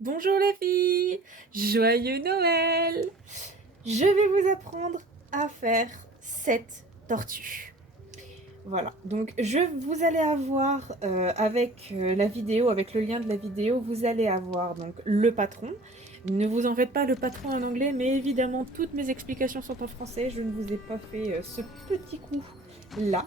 Bonjour les filles, joyeux Noël. Je vais vous apprendre à faire 7 tortues. Voilà, donc vous allez avoir avec la vidéo, avec le lien de la vidéo, vous allez avoir donc le patron. Ne vous en faites pas, le patron en anglais, mais évidemment toutes mes explications sont en français. Je ne vous ai pas fait ce petit coup là.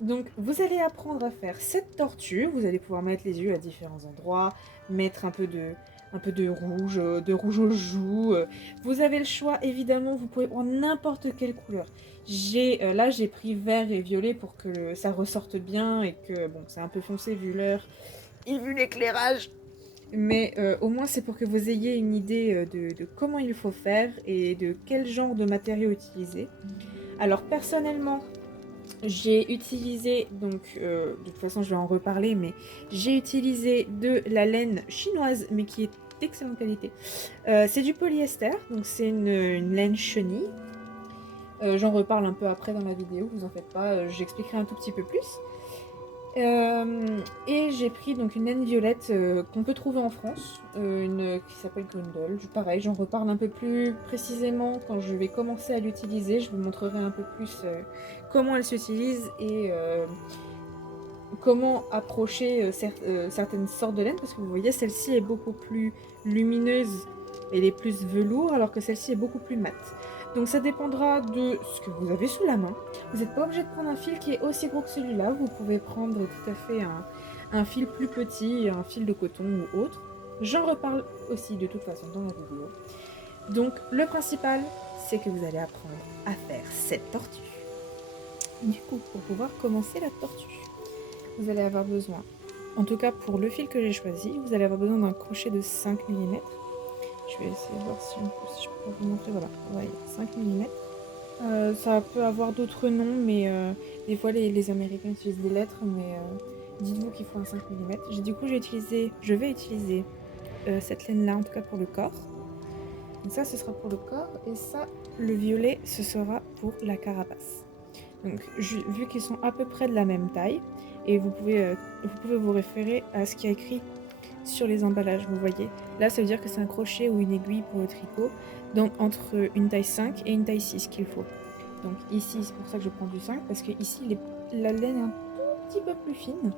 Donc vous allez apprendre à faire cette tortue, vous allez pouvoir mettre les yeux à différents endroits, mettre un peu de rouge aux joues. Vous avez le choix, évidemment, vous pouvez prendre n'importe quelle couleur. Là j'ai pris vert et violet pour que ça ressorte bien et que bon c'est un peu foncé vu l'heure et vu l'éclairage. Mais au moins c'est pour que vous ayez une idée de comment il faut faire et de quel genre de matériaux utiliser. Alors personnellement, j'ai utilisé, donc de toute façon je vais en reparler, mais j'ai utilisé de la laine chinoise, mais qui est d'excellente qualité. C'est du polyester, donc c'est une laine chenille. J'en reparle un peu après dans la vidéo, vous en faites pas, j'expliquerai un tout petit peu plus. Et j'ai pris donc une laine violette qu'on peut trouver en France, qui s'appelle Grundle. Pareil, j'en reparle un peu plus précisément quand je vais commencer à l'utiliser. Je vous montrerai un peu plus comment elle s'utilise et comment approcher certaines sortes de laine, parce que vous voyez, celle-ci est beaucoup plus lumineuse, elle est plus velours, alors que celle-ci est beaucoup plus mate. Donc ça dépendra de ce que vous avez sous la main. Vous n'êtes pas obligé de prendre un fil qui est aussi gros que celui-là, vous pouvez prendre tout à fait un fil plus petit, un fil de coton ou autre. J'en reparle aussi de toute façon dans la vidéo. Donc le principal, c'est que vous allez apprendre à faire cette tortue. Du coup, pour pouvoir commencer la tortue, vous allez avoir besoin, en tout cas pour le fil que j'ai choisi, vous allez avoir besoin d'un crochet de 5 mm. Je vais essayer de voir si je peux vous montrer. Voilà, ouais, 5 mm. Ça peut avoir d'autres noms, mais des fois les Américains utilisent des lettres, mais dites-vous qu'il faut un 5 mm. Du coup, je vais utiliser cette laine-là, en tout cas pour le corps. Donc ça, ce sera pour le corps, et ça, le violet, ce sera pour la carapace. Donc, vu qu'ils sont à peu près de la même taille, et vous pouvez vous référer à ce qui est écrit sur les emballages, vous voyez. Là, ça veut dire que c'est un crochet ou une aiguille pour le tricot, donc entre une taille 5 et une taille 6 qu'il faut. Donc ici, c'est pour ça que je prends du 5, parce que ici, la laine est un tout petit peu plus fine.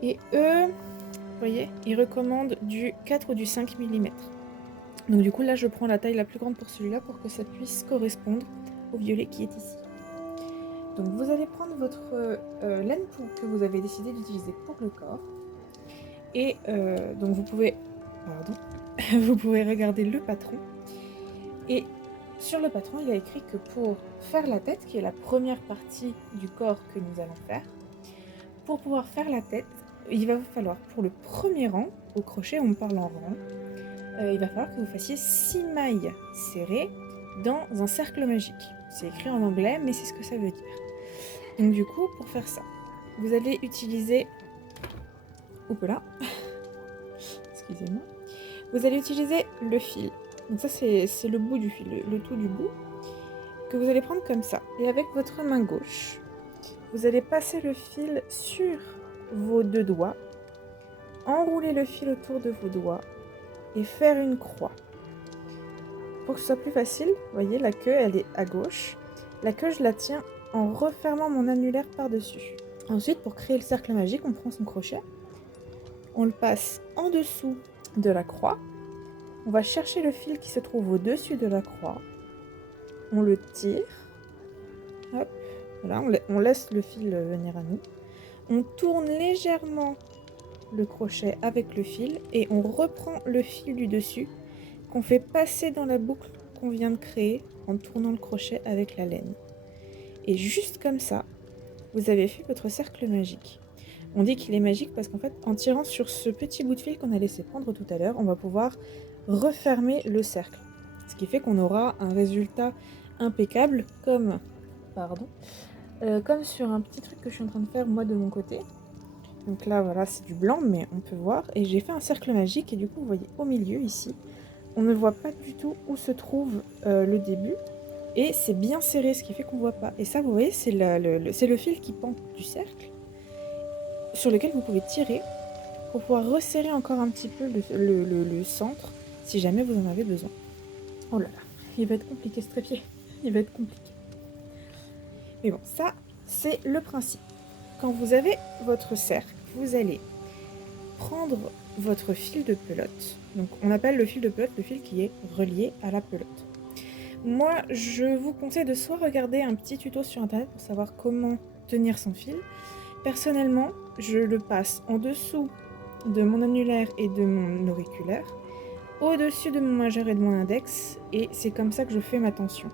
Et eux, vous voyez, ils recommandent du 4 ou du 5 mm. Donc du coup, là, je prends la taille la plus grande pour celui-là pour que ça puisse correspondre au violet qui est ici. Donc vous allez prendre votre laine que vous avez décidé d'utiliser pour le corps. Et donc vous pouvez regarder le patron. Et sur le patron, il y a écrit que pour faire la tête, qui est la première partie du corps que nous allons faire, pour pouvoir faire la tête, il va vous falloir pour le premier rang, au crochet, on parle en rang, il va falloir que vous fassiez 6 mailles serrées dans un cercle magique. C'est écrit en anglais, mais c'est ce que ça veut dire. Donc du coup, pour faire ça, vous allez utiliser... Oups là. Excusez-moi. Vous allez utiliser le fil. Donc ça, c'est le bout du fil, le tout du bout, que vous allez prendre comme ça. Et avec votre main gauche, vous allez passer le fil sur vos deux doigts, enrouler le fil autour de vos doigts et faire une croix. Pour que ce soit plus facile, vous voyez, la queue, elle est à gauche. La queue, je la tiens en refermant mon annulaire par-dessus. Ensuite, pour créer le cercle magique, on prend son crochet, on le passe en dessous de la croix. On va chercher le fil qui se trouve au-dessus de la croix. On le tire. Hop. Voilà, on laisse le fil venir à nous. On tourne légèrement le crochet avec le fil et on reprend le fil du dessus qu'on fait passer dans la boucle qu'on vient de créer en tournant le crochet avec la laine. Et juste comme ça, vous avez fait votre cercle magique. On dit qu'il est magique parce qu'en fait, en tirant sur ce petit bout de fil qu'on a laissé prendre tout à l'heure, on va pouvoir refermer le cercle. Ce qui fait qu'on aura un résultat impeccable comme sur un petit truc que je suis en train de faire moi de mon côté. Donc là voilà, c'est du blanc mais on peut voir, et j'ai fait un cercle magique et du coup vous voyez au milieu ici, on ne voit pas du tout où se trouve le début et c'est bien serré, ce qui fait qu'on ne voit pas. Et ça vous voyez, c'est le fil qui pend du cercle sur lequel vous pouvez tirer pour pouvoir resserrer encore un petit peu le centre, si jamais vous en avez besoin. Oh là là, il va être compliqué ce trépied, il va être compliqué. Mais bon, ça, c'est le principe. Quand vous avez votre cercle, vous allez prendre votre fil de pelote. Donc on appelle le fil de pelote le fil qui est relié à la pelote. Moi, je vous conseille de soit regarder un petit tuto sur internet pour savoir comment tenir son fil. Personnellement, je le passe en dessous de mon annulaire et de mon auriculaire, au-dessus de mon majeur et de mon index, et c'est comme ça que je fais ma tension.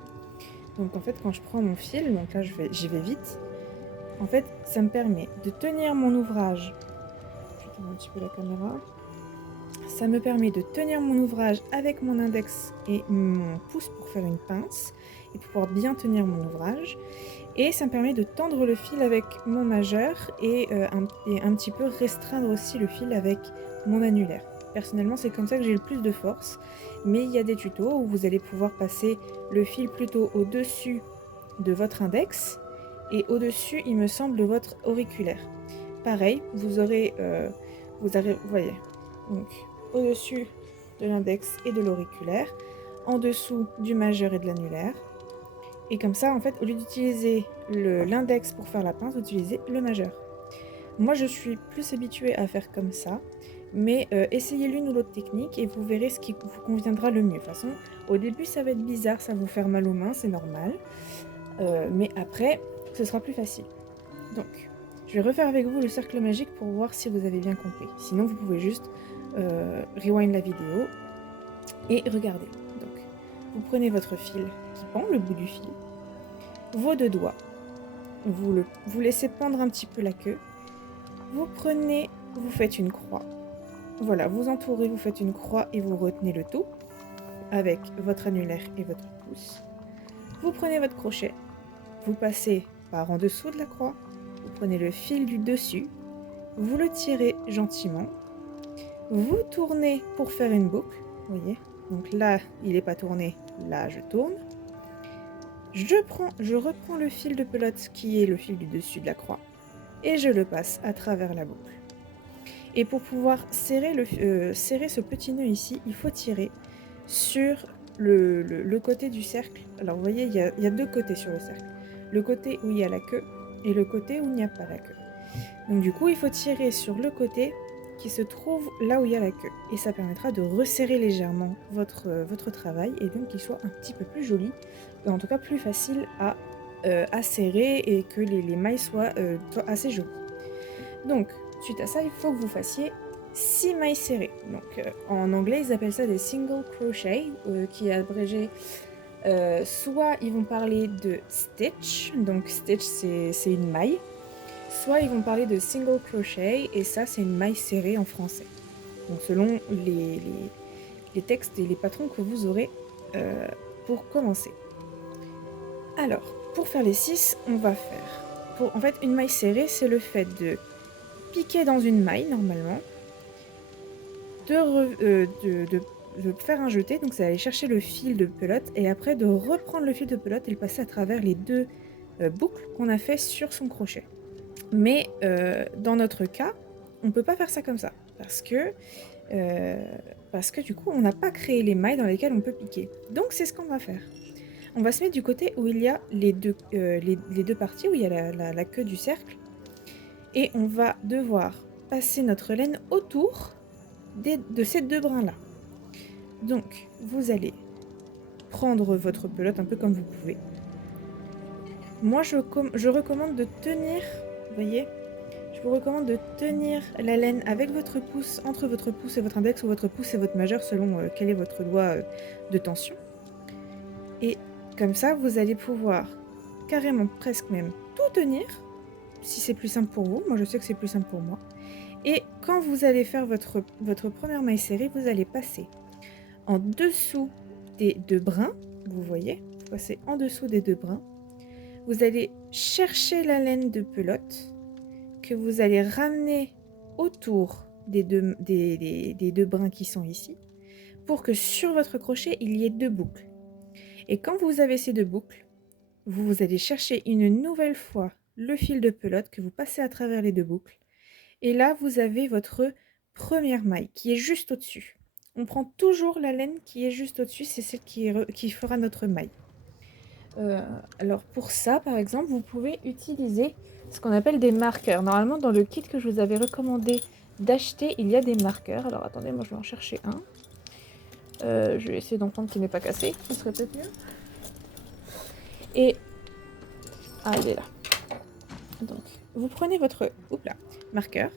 Donc en fait, quand je prends mon fil, donc là j'y vais vite, en fait, ça me permet de tenir mon ouvrage. Je tourne un petit peu la caméra. Ça me permet de tenir mon ouvrage avec mon index et mon pouce pour faire une pince et pour pouvoir bien tenir mon ouvrage. Et ça me permet de tendre le fil avec mon majeur et un petit peu restreindre aussi le fil avec mon annulaire. Personnellement, c'est comme ça que j'ai le plus de force. Mais il y a des tutos où vous allez pouvoir passer le fil plutôt au-dessus de votre index et au-dessus, il me semble, de votre auriculaire. Pareil, vous voyez, donc au-dessus de l'index et de l'auriculaire, en dessous du majeur et de l'annulaire. Et comme ça, en fait, au lieu d'utiliser l'index pour faire la pince, vous utilisez le majeur. Moi, je suis plus habituée à faire comme ça, mais essayez l'une ou l'autre technique et vous verrez ce qui vous conviendra le mieux. De toute façon, au début, ça va être bizarre, ça va vous faire mal aux mains, c'est normal. Mais après, ce sera plus facile. Donc, je vais refaire avec vous le cercle magique pour voir si vous avez bien compris. Sinon, vous pouvez juste rewind la vidéo et regarder. Donc, vous prenez votre fil qui pend, le bout du fil, vos deux doigts, vous laissez pendre un petit peu la queue, vous prenez, vous faites une croix. Voilà, vous entourez, vous faites une croix et vous retenez le tout avec votre annulaire et votre pouce. Vous prenez votre crochet, vous passez par en dessous de la croix, vous prenez le fil du dessus, vous le tirez gentiment, vous tournez pour faire une boucle, vous voyez, donc là il n'est pas tourné, là je tourne. Je reprends le fil de pelote qui est le fil du dessus de la croix et je le passe à travers la boucle. Et pour pouvoir serrer ce petit nœud ici, il faut tirer sur le côté du cercle. Alors vous voyez, il y a deux côtés sur le cercle. Le côté où il y a la queue et le côté où il n'y a pas la queue. Donc du coup, il faut tirer sur le côté qui se trouve là où il y a la queue. Et ça permettra de resserrer légèrement votre travail et donc qu'il soit un petit peu plus joli, et en tout cas plus facile à serrer et que les mailles soient assez jolies. Donc, suite à ça, il faut que vous fassiez 6 mailles serrées. Donc, en anglais, ils appellent ça des single crochet, qui est abrégé. Soit ils vont parler de stitch, donc stitch c'est une maille. Soit ils vont parler de single crochet, et ça c'est une maille serrée en français. Donc selon les textes et les patrons que vous aurez pour commencer. Alors, pour faire les 6, on va faire... En fait, une maille serrée, c'est le fait de piquer dans une maille, normalement, de faire un jeté, donc c'est aller chercher le fil de pelote, et après de reprendre le fil de pelote et le passer à travers les deux boucles qu'on a fait sur son crochet. Mais dans notre cas, on ne peut pas faire ça comme ça, parce que du coup, on n'a pas créé les mailles dans lesquelles on peut piquer. Donc c'est ce qu'on va faire. On va se mettre du côté où il y a les deux parties, où il y a la queue du cercle, et on va devoir passer notre laine autour de ces deux brins-là. Donc, vous allez prendre votre pelote un peu comme vous pouvez. Moi, je recommande de tenir, vous voyez, je vous recommande de tenir la laine avec votre pouce, entre votre pouce et votre index, ou votre pouce et votre majeur, selon quel est votre doigt de tension. Et comme ça, vous allez pouvoir carrément, presque même, tout tenir, si c'est plus simple pour vous. Moi, je sais que c'est plus simple pour moi. Et quand vous allez faire votre première maille serrée, vous allez passer en dessous des deux brins, vous voyez, vous passez en dessous des deux brins. Vous allez chercher la laine de pelote que vous allez ramener autour des deux brins qui sont ici, pour que sur votre crochet, il y ait deux boucles. Et quand vous avez ces deux boucles, vous allez chercher une nouvelle fois le fil de pelote que vous passez à travers les deux boucles. Et là, vous avez votre première maille qui est juste au-dessus. On prend toujours la laine qui est juste au-dessus, c'est celle qui fera notre maille. Alors pour ça, par exemple, vous pouvvais utiliser ce qu'on appelle des marqueurs. Normalement, dans le kit que je vous avais recommandé d'acheter, il y a des marqueurs. Alors attendez, moi je vais en chercher un. Je vais essayer d'en prendre qui n'est pas cassé, ce serait peut-être mieux. Et... Ah, il est là. Donc, vous prenez votre marqueur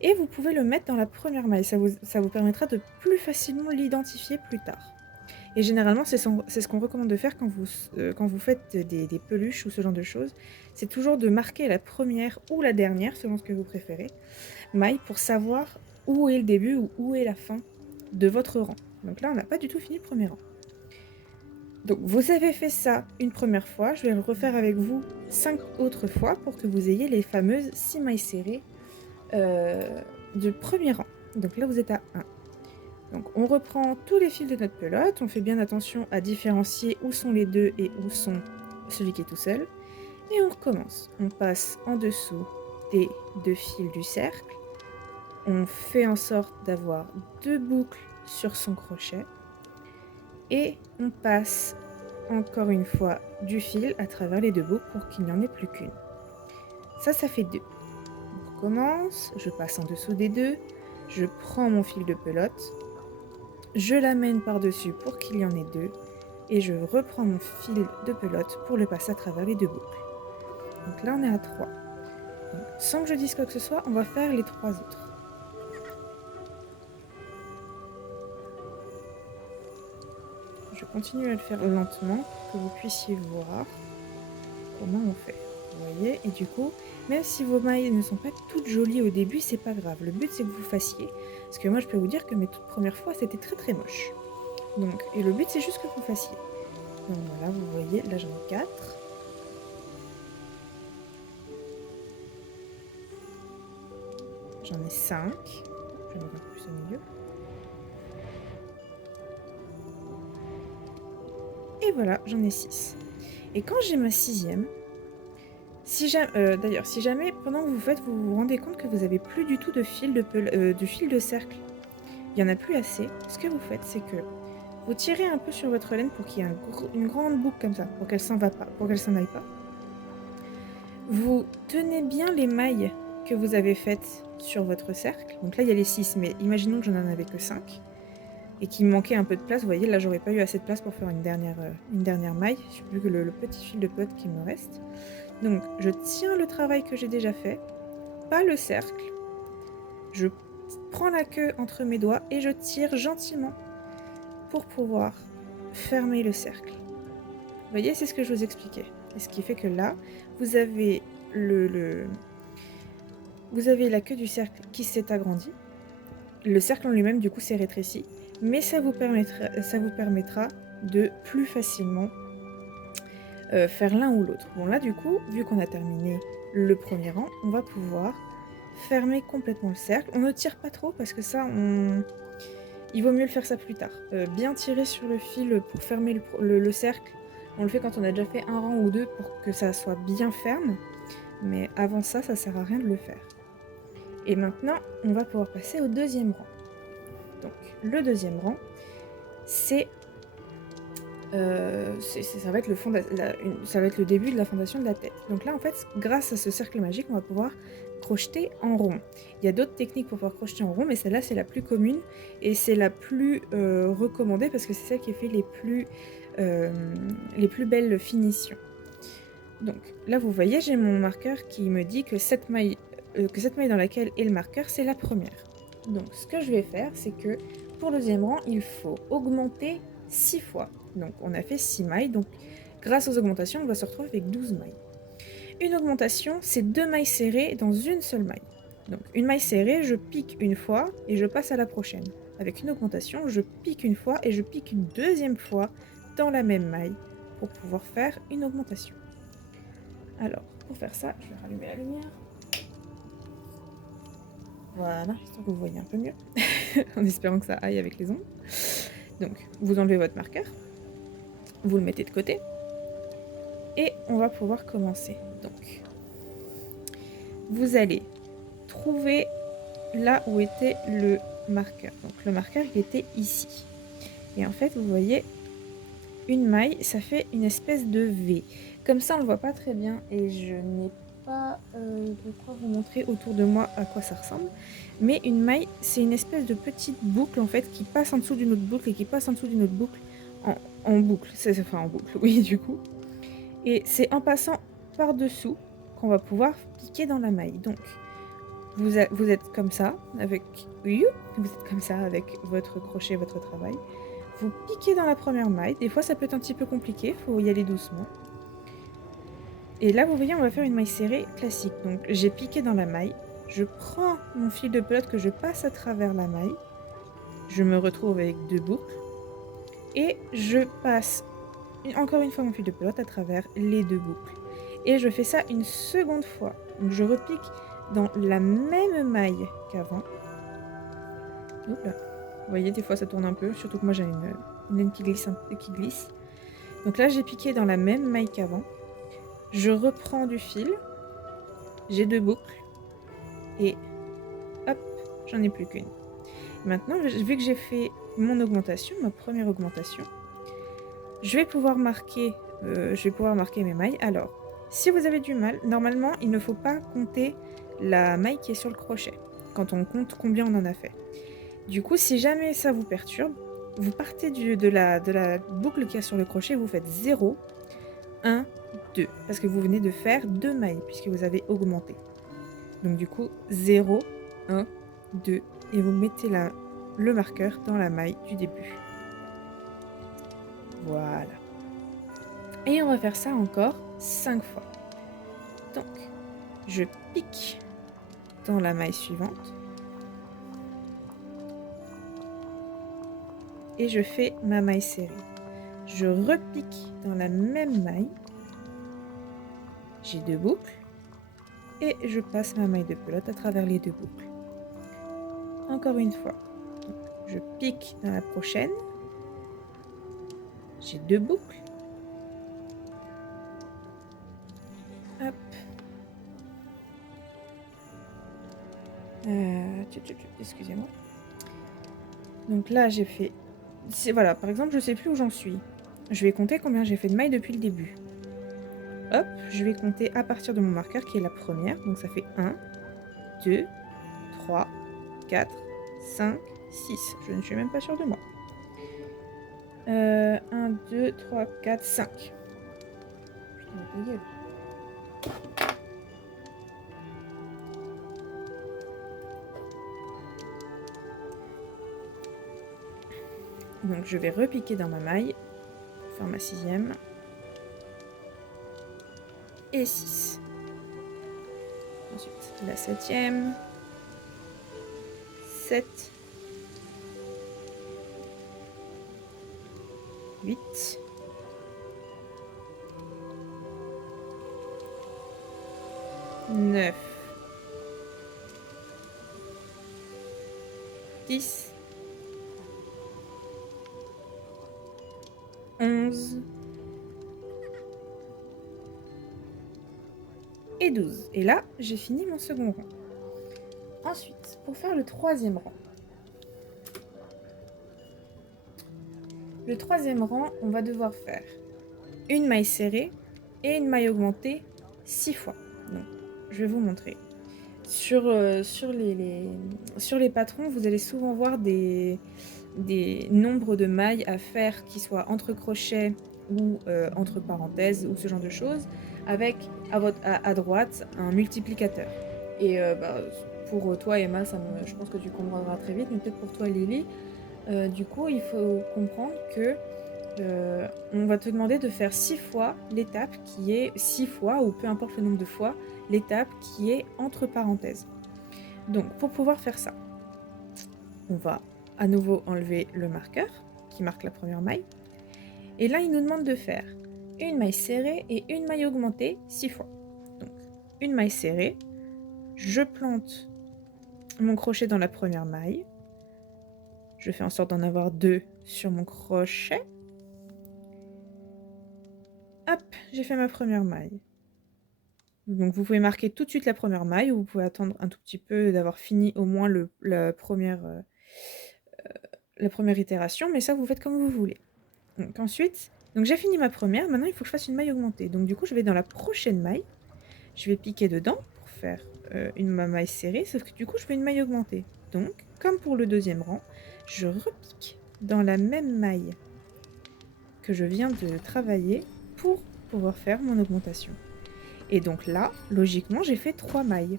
et vous pouvez le mettre dans la première maille. Ça vous permettra de plus facilement l'identifier plus tard. Et généralement, c'est ce qu'on recommande de faire quand vous faites des peluches ou ce genre de choses. C'est toujours de marquer la première ou la dernière, selon ce que vous préférez, maille pour savoir où est le début ou où est la fin de votre rang. Donc là, on n'a pas du tout fini le premier rang. Donc vous avez fait ça une première fois, je vais le refaire avec vous 5 autres fois pour que vous ayez les fameuses 6 mailles serrées du premier rang. Donc là, vous êtes à 1. Donc on reprend tous les fils de notre pelote, on fait bien attention à différencier où sont les deux et où sont celui qui est tout seul. Et on recommence. On passe en dessous des 2 fils du cercle. On fait en sorte d'avoir 2 boucles sur son crochet. Et on passe encore une fois du fil à travers les 2 boucles pour qu'il n'y en ait plus qu'une. Ça fait 2. On recommence, je passe en dessous des 2, je prends mon fil de pelote, je l'amène par-dessus pour qu'il y en ait 2, et je reprends mon fil de pelote pour le passer à travers les 2 boucles. Donc là on est à 3. Donc, sans que je dise quoi que ce soit, on va faire les 3 autres. Je continue à le faire lentement pour que vous puissiez voir comment on fait. Vous voyez, et du coup, même si vos mailles ne sont pas toutes jolies au début, c'est pas grave. Le but c'est que vous fassiez. Parce que moi je peux vous dire que mes toutes premières fois c'était très très moche. Donc, et le but c'est juste que vous fassiez. Donc voilà, vous voyez, là j'en ai 4. J'en ai 5. Je vais mettre un peu plus au milieu. Et voilà, j'en ai 6. Et quand j'ai ma 6e, d'ailleurs, si jamais pendant que vous faites, vous vous rendez compte que vous n'avez plus du tout de fil de cercle, il n'y en a plus assez, ce que vous faites, c'est que vous tirez un peu sur votre laine pour qu'il y ait une grande boucle comme ça, pour qu'elle s'en aille pas. Vous tenez bien les mailles que vous avez faites sur votre cercle. Donc là, il y a les 6, mais imaginons que j'en avais que 5 et qu'il me manquait un peu de place. Vous voyez, là, j'aurais pas eu assez de place pour faire une dernière maille. Je n'ai plus que le petit fil de pelote qui me reste. Donc, je tiens le travail que j'ai déjà fait, pas le cercle. Je prends la queue entre mes doigts et je tire gentiment pour pouvoir fermer le cercle. Vous voyez, c'est ce que je vous expliquais. Et ce qui fait que là, vous avez vous avez la queue du cercle qui s'est agrandie. Le cercle en lui-même, du coup, s'est rétréci. Mais ça vous permettra de plus facilement faire l'un ou l'autre. Bon là, du coup, vu qu'on a terminé le premier rang, on va pouvoir fermer complètement le cercle. On ne tire pas trop parce que ça, il vaut mieux le faire ça plus tard. Bien tirer sur le fil pour fermer le cercle. On le fait quand on a déjà fait un rang ou deux pour que ça soit bien ferme. Mais avant ça, ça sert à rien de le faire. Et maintenant, on va pouvoir passer au deuxième rang. Donc, le deuxième rang, ça va être ça va être le début de la fondation de la tête. Donc là, en fait, grâce à ce cercle magique, on va pouvoir crocheter en rond. Il y a d'autres techniques pour pouvoir crocheter en rond, mais celle-là, c'est la plus commune et c'est la plus recommandée parce que c'est celle qui fait les plus belles finitions. Donc là, vous voyez, j'ai mon marqueur qui me dit que cette maille dans laquelle est le marqueur, c'est la première. Donc ce que je vais faire, c'est que pour le deuxième rang, il faut augmenter 6 fois. Donc on a fait 6 mailles, donc grâce aux augmentations, on va se retrouver avec 12 mailles. Une augmentation, c'est 2 mailles serrées dans une seule maille. Donc une maille serrée, je pique une fois et je passe à la prochaine. Avec une augmentation, je pique une fois et je pique une deuxième fois dans la même maille pour pouvoir faire une augmentation. Alors, pour faire ça, je vais rallumer la lumière. Voilà, histoire que vous voyez un peu mieux, en espérant que ça aille avec les ongles. Donc, vous enlevez votre marqueur, vous le mettez de côté, et on va pouvoir commencer. Donc, vous allez trouver là où était le marqueur. Donc le marqueur, il était ici. Et en fait, vous voyez, une maille, ça fait une espèce de V. Comme ça, on ne le voit pas très bien et je n'ai pas de quoi vous montrer autour de moi à quoi ça ressemble. Mais une maille, c'est une espèce de petite boucle en fait qui passe en dessous d'une autre boucle et qui passe en dessous d'une autre boucle en boucle. Enfin en boucle, oui, du coup. Et c'est en passant par-dessous qu'on va pouvoir piquer dans la maille. Donc, vous êtes comme ça avec vous êtes comme ça avec votre crochet, votre travail. Vous piquez dans la première maille. Des fois, ça peut être un petit peu compliqué, il faut y aller doucement. Et là, vous voyez, on va faire une maille serrée classique. Donc, j'ai piqué dans la maille. Je prends mon fil de pelote que je passe à travers la maille. Je me retrouve avec 2 boucles. Et je passe encore une fois mon fil de pelote à travers les 2 boucles. Et je fais ça une seconde fois. Donc, je repique dans la même maille qu'avant. Oups là. Vous voyez, des fois, ça tourne un peu. Surtout que moi, j'ai une laine qui glisse. Donc là, j'ai piqué dans la même maille qu'avant. Je reprends du fil. J'ai 2 boucles. Et hop, j'en ai plus qu'une. Maintenant, vu que j'ai fait mon augmentation, ma première augmentation, je vais pouvoir marquer mes mailles. Alors, si vous avez du mal, normalement, il ne faut pas compter la maille qui est sur le crochet quand on compte combien on en a fait. Du coup, si jamais ça vous perturbe, vous partez de la boucle qu'il y a sur le crochet, vous faites 0, 1, 2, parce que vous venez de faire 2 mailles puisque vous avez augmenté. Donc du coup, 0, 1, 2, et vous mettez le marqueur dans la maille du début. Voilà. Et on va faire ça encore 5 fois. Donc, je pique dans la maille suivante. Et je fais ma maille serrée. Je repique dans la même maille. J'ai 2 boucles. Et je passe ma maille de pelote à travers les 2 boucles. Encore une fois. Donc, je pique dans la prochaine. J'ai 2 boucles. Hop. Excusez-moi. Donc là, j'ai fait... Voilà, par exemple, je sais plus où j'en suis. Je vais compter combien j'ai fait de mailles depuis le début. Hop, je vais compter à partir de mon marqueur qui est la première. Donc ça fait 1, 2, 3, 4, 5, 6. Je ne suis même pas sûre de moi. 1, 2, 3, 4, 5. Putain, ta gueule. Donc je vais repiquer dans ma maille, faire ma 6e. Et 6. Ensuite la 7e. 7. 8. 9. 10. 11. Et 12. Et là, j'ai fini mon second rang. Ensuite, pour faire le troisième rang. Le troisième rang, on va devoir faire une maille serrée et une maille augmentée 6 fois. Donc, je vais vous montrer. Sur les patrons, vous allez souvent voir des nombres de mailles à faire qui soient entre crochets ou entre parenthèses ou ce genre de choses, avec à droite un multiplicateur. Et pour toi Emma, je pense que tu comprendras très vite, mais peut-être pour toi Lily, du coup il faut comprendre que on va te demander de faire 6 fois l'étape qui est 6 fois, ou peu importe le nombre de fois, l'étape qui est entre parenthèses. Donc pour pouvoir faire ça, on va à nouveau enlever le marqueur qui marque la première maille. Et là, il nous demande de faire une maille serrée et une maille augmentée 6 fois. Donc une maille serrée, je plante mon crochet dans la première maille. Je fais en sorte d'en avoir 2 sur mon crochet. Hop, j'ai fait ma première maille. Donc vous pouvez marquer tout de suite la première maille ou vous pouvez attendre un tout petit peu d'avoir fini au moins la première itération, mais ça vous faites comme vous voulez. Donc ensuite, donc j'ai fini ma première, maintenant il faut que je fasse une maille augmentée. Donc du coup je vais dans la prochaine maille, je vais piquer dedans pour faire ma maille serrée, sauf que du coup je fais une maille augmentée. Donc comme pour le deuxième rang, je repique dans la même maille que je viens de travailler pour pouvoir faire mon augmentation. Et donc là, logiquement, j'ai fait 3 mailles.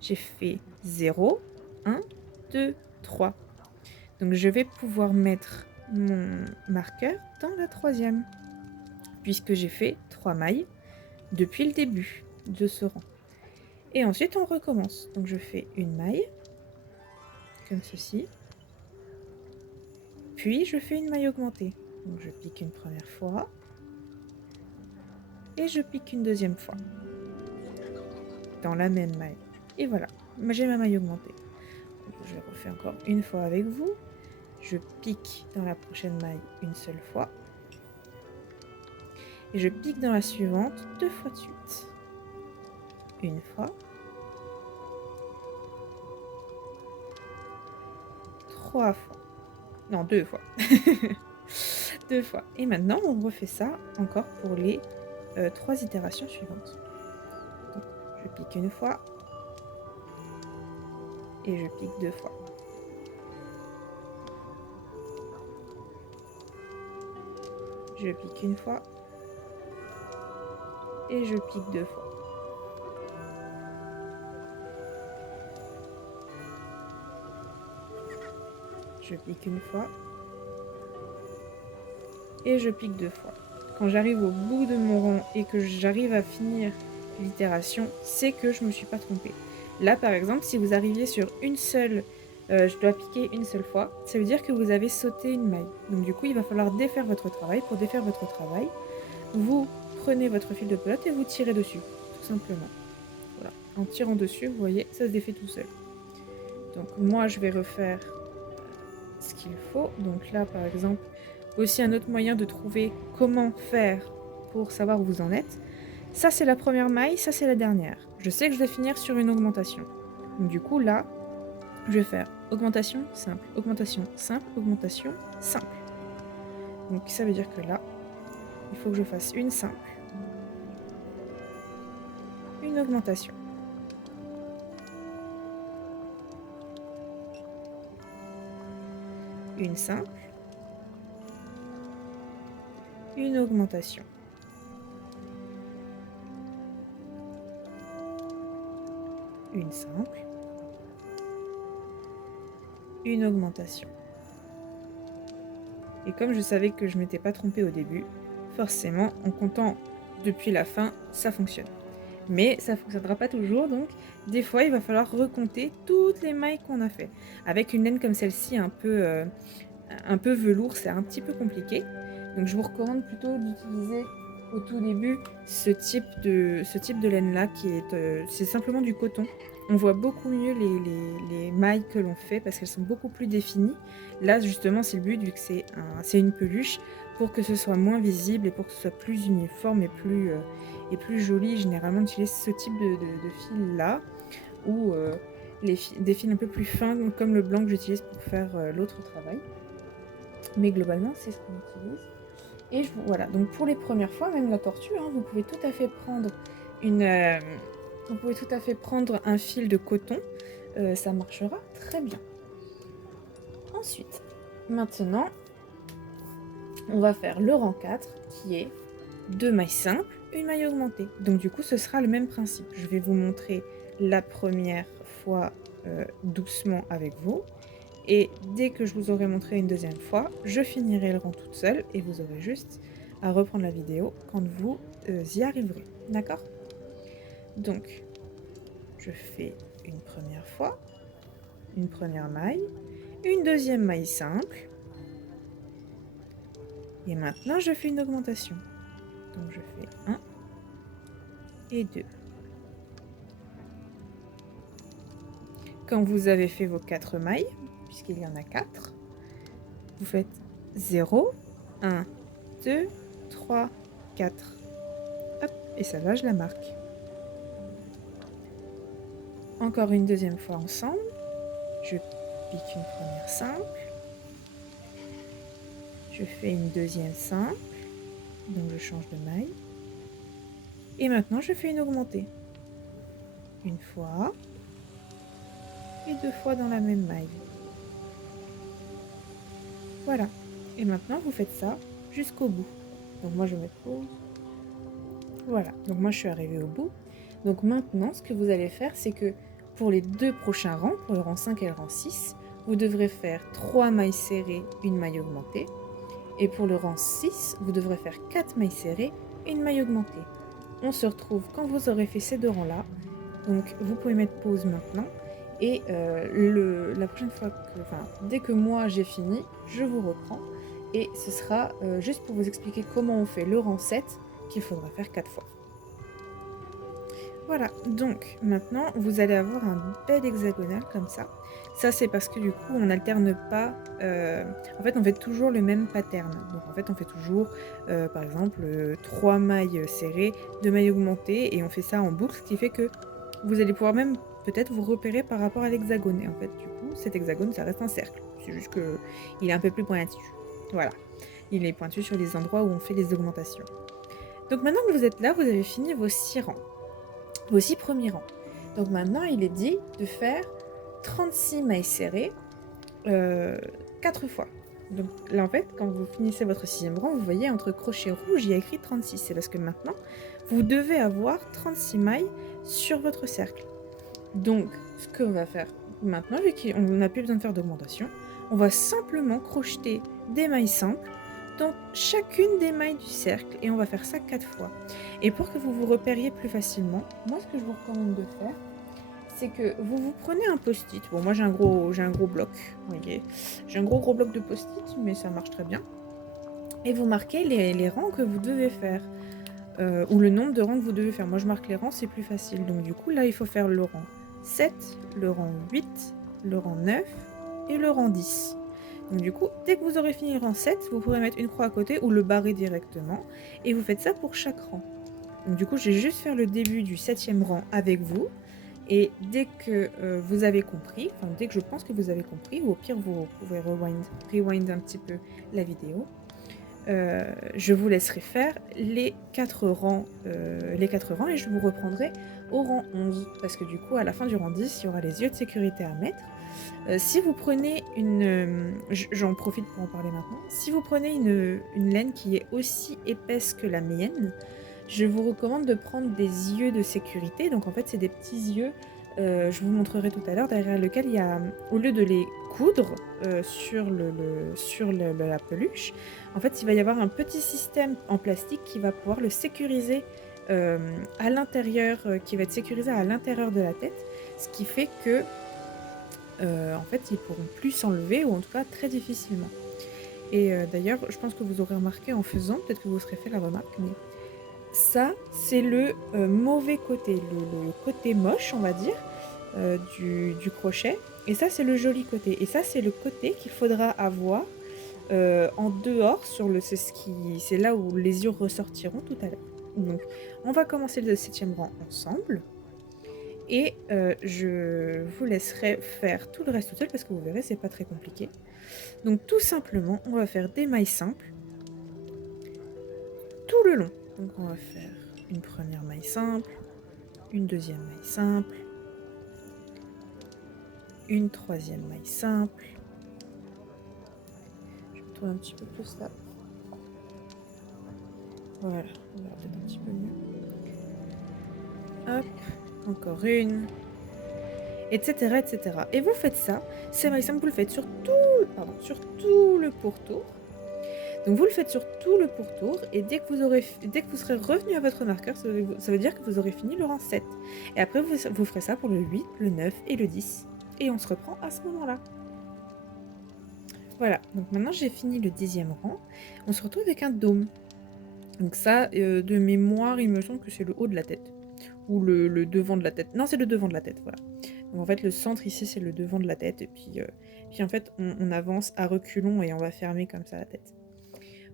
J'ai fait 0, 1, 2, 3. Donc je vais pouvoir mettre mon marqueur dans la troisième, puisque j'ai fait 3 mailles depuis le début de ce rang. Et ensuite, on recommence. Donc je fais une maille, comme ceci. Puis je fais une maille augmentée. Donc je pique une première fois. Et je pique une deuxième fois. Dans la même maille. Et voilà, j'ai ma maille augmentée. Donc, je refais encore une fois avec vous. Je pique dans la prochaine maille une seule fois. Et je pique dans la suivante 2 fois de suite. Une fois. 3 fois. Non, 2 fois. 2 fois. Et maintenant, on refait ça encore pour les 3 itérations suivantes. Donc, je pique une fois. Et je pique 2 fois. Je pique une fois. Et je pique 2 fois. Je pique une fois. Et je pique 2 fois. Quand j'arrive au bout de mon rang et que j'arrive à finir l'itération, c'est que je ne me suis pas trompée. Là, par exemple, si vous arriviez sur une seule, je dois piquer une seule fois, ça veut dire que vous avez sauté une maille. Donc du coup, il va falloir défaire votre travail. Pour défaire votre travail, vous prenez votre fil de pelote et vous tirez dessus, tout simplement. Voilà. En tirant dessus, vous voyez, ça se défait tout seul. Donc moi, je vais refaire ce qu'il faut. Donc là, par exemple, aussi un autre moyen de trouver comment faire pour savoir où vous en êtes. Ça, c'est la première maille, ça, c'est la dernière. Je sais que je vais finir sur une augmentation. Donc, du coup, là, je vais faire augmentation simple, augmentation simple, augmentation simple. Donc, ça veut dire que là, il faut que je fasse une simple, une augmentation. Une simple, une augmentation. Une simple, une augmentation. Et comme je savais que je ne m'étais pas trompée au début, forcément, en comptant depuis la fin, ça fonctionne. Mais ça ne fonctionnera pas toujours, donc des fois, il va falloir recompter toutes les mailles qu'on a fait. Avec une laine comme celle-ci, un peu velours, c'est un petit peu compliqué. Donc je vous recommande plutôt d'utiliser au tout début ce type de laine-là, qui est c'est simplement du coton. On voit beaucoup mieux les mailles que l'on fait parce qu'elles sont beaucoup plus définies. Là, justement, c'est le but, vu que c'est une peluche, pour que ce soit moins visible et pour que ce soit plus uniforme et plus joli. Généralement, on utilise ce type de fil-là, ou des fils un peu plus fins, comme le blanc que j'utilise pour faire l'autre travail. Mais globalement, c'est ce qu'on utilise. Et voilà, donc pour les premières fois, même la tortue, hein, vous pouvez tout à fait prendre un fil de coton, ça marchera très bien. Ensuite, maintenant, on va faire le rang 4, qui est 2 mailles simples, une maille augmentée. Donc du coup, ce sera le même principe. Je vais vous montrer la première fois doucement avec vous. Et dès que je vous aurai montré une deuxième fois, je finirai le rang toute seule et vous aurez juste à reprendre la vidéo quand vous y arriverez. D'accord? Donc, je fais une première fois, une première maille, une deuxième maille simple. Et maintenant, je fais une augmentation. Donc, je fais 1 et 2. Quand vous avez fait vos 4 mailles, puisqu'il y en a 4, vous faites 0, 1, 2, 3, 4. Hop, et ça va, je la marque. Encore une deuxième fois ensemble. Je pique une première simple. Je fais une deuxième simple. Donc je change de maille. Et maintenant je fais une augmentée. Une fois. Et 2 fois dans la même maille. Voilà. Et maintenant vous faites ça jusqu'au bout. Donc moi je vais mettre pause. Voilà. Donc moi je suis arrivée au bout. Donc maintenant ce que vous allez faire c'est que pour les 2 prochains rangs, pour le rang 5 et le rang 6, vous devrez faire 3 mailles serrées, une maille augmentée. Et pour le rang 6, vous devrez faire 4 mailles serrées et une maille augmentée. On se retrouve quand vous aurez fait ces 2 rangs-là. Donc vous pouvez mettre pause maintenant. Et la prochaine fois, dès que moi j'ai fini, je vous reprends. Et ce sera juste pour vous expliquer comment on fait le rang 7 qu'il faudra faire 4 fois. Voilà, donc maintenant vous allez avoir un bel hexagonal comme ça. Ça c'est parce que du coup on n'alterne pas, en fait on fait toujours le même pattern. Donc en fait on fait toujours par exemple 3 mailles serrées, 2 mailles augmentées et on fait ça en boucle, ce qui fait que vous allez pouvoir même peut-être vous repérer par rapport à l'hexagone. Et en fait du coup cet hexagone ça reste un cercle, c'est juste qu'il est un peu plus pointu. Voilà, il est pointu sur les endroits où on fait les augmentations. Donc maintenant que vous êtes là, vous avez fini vos 6 rangs. Vos 6 premiers rangs. Donc maintenant, il est dit de faire 36 mailles serrées 4 fois. Donc là, en fait, quand vous finissez votre 6e rang, vous voyez entre crochet rouge, il y a écrit 36. C'est parce que maintenant, vous devez avoir 36 mailles sur votre cercle. Donc, ce qu'on va faire maintenant, vu qu'on n'a plus besoin de faire d'augmentation, on va simplement crocheter des mailles simples dans chacune des mailles du cercle et on va faire ça 4 fois. Et pour que vous vous repériez plus facilement, moi ce que je vous recommande de faire, c'est que vous prenez un post-it. Bon, moi j'ai un gros bloc, vous voyez. J'ai un gros bloc de post-it, mais ça marche très bien. Et vous marquez les rangs que vous devez faire, ou le nombre de rangs que vous devez faire. Moi je marque les rangs, c'est plus facile. Donc du coup là il faut faire le rang 7, le rang 8, le rang 9 et le rang 10. Donc du coup, dès que vous aurez fini le rang 7, vous pourrez mettre une croix à côté ou le barrer directement. Et vous faites ça pour chaque rang. Donc du coup, je vais juste faire le début du 7e rang avec vous. Et dès que vous avez compris, enfin dès que je pense que vous avez compris, ou au pire vous pouvez rewind un petit peu la vidéo, je vous laisserai faire les 4 rangs et je vous reprendrai au rang 11. Parce que du coup, à la fin du rang 10, il y aura les yeux de sécurité à mettre. Si vous prenez j'en profite pour en parler maintenant. Si vous prenez une laine qui est aussi épaisse que la mienne, je vous recommande de prendre des yeux de sécurité. Donc en fait, c'est des petits yeux, je vous montrerai tout à l'heure, derrière lequel il y a, au lieu de les coudre sur la peluche, en fait, il va y avoir un petit système en plastique qui va pouvoir le sécuriser à l'intérieur, qui va être sécurisé à l'intérieur de la tête, ce qui fait que en fait, ils pourront plus s'enlever, ou en tout cas très difficilement. Et d'ailleurs, je pense que vous aurez remarqué en faisant, peut-être que vous serez fait la remarque, mais ça, c'est le mauvais côté, le côté moche, on va dire, du crochet. Et ça, c'est le joli côté. Et ça, c'est le côté qu'il faudra avoir en dehors, c'est là où les yeux ressortiront tout à l'heure. Donc, on va commencer le 7e rang ensemble. Et je vous laisserai faire tout le reste tout seul parce que vous verrez, c'est pas très compliqué. Donc tout simplement, on va faire des mailles simples tout le long. Donc on va faire une première maille simple, une deuxième maille simple, une troisième maille simple. Je vais tourner un petit peu plus là. Voilà, on va peut-être un petit peu mieux. Hop, encore une. Etc, etc. Et vous faites ça, ces mailles simples, vous le faites sur tout le pourtour. Donc vous le faites sur tout le pourtour et dès que vous serez revenu à votre marqueur, ça veut dire que vous aurez fini le rang 7. Et après vous ferez ça pour le 8, le 9 et le 10. Et on se reprend à ce moment-là. Voilà, donc maintenant j'ai fini le 10e rang. On se retrouve avec un dôme. Donc ça, de mémoire, il me semble que c'est le haut de la tête. Ou le devant de la tête. Non, c'est le devant de la tête, voilà. Donc en fait, le centre ici, c'est le devant de la tête. Et puis en fait, on avance à reculons et on va fermer comme ça la tête.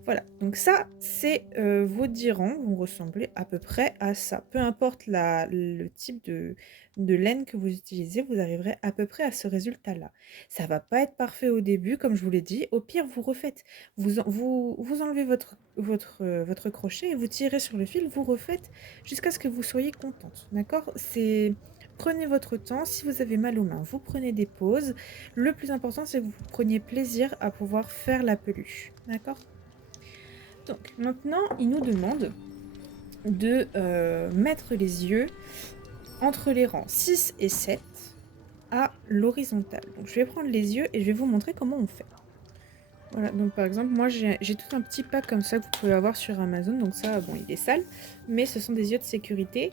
Voilà, donc ça, c'est, vos 10 rangs vont ressembler à peu près à ça. Peu importe le type de laine que vous utilisez, vous arriverez à peu près à ce résultat-là. Ça va pas être parfait au début, comme je vous l'ai dit. Au pire, vous refaites. Vous enlevez votre crochet et vous tirez sur le fil, vous refaites jusqu'à ce que vous soyez contente, d'accord? Prenez votre temps. Si vous avez mal aux mains, vous prenez des pauses. Le plus important, c'est que vous preniez plaisir à pouvoir faire la peluche, d'accord? Donc maintenant, il nous demande de mettre les yeux entre les rangs 6 et 7 à l'horizontale. Donc je vais prendre les yeux et je vais vous montrer comment on fait. Voilà, donc par exemple, moi j'ai tout un petit pack comme ça que vous pouvez avoir sur Amazon. Donc ça, bon, il est sale, mais ce sont des yeux de sécurité.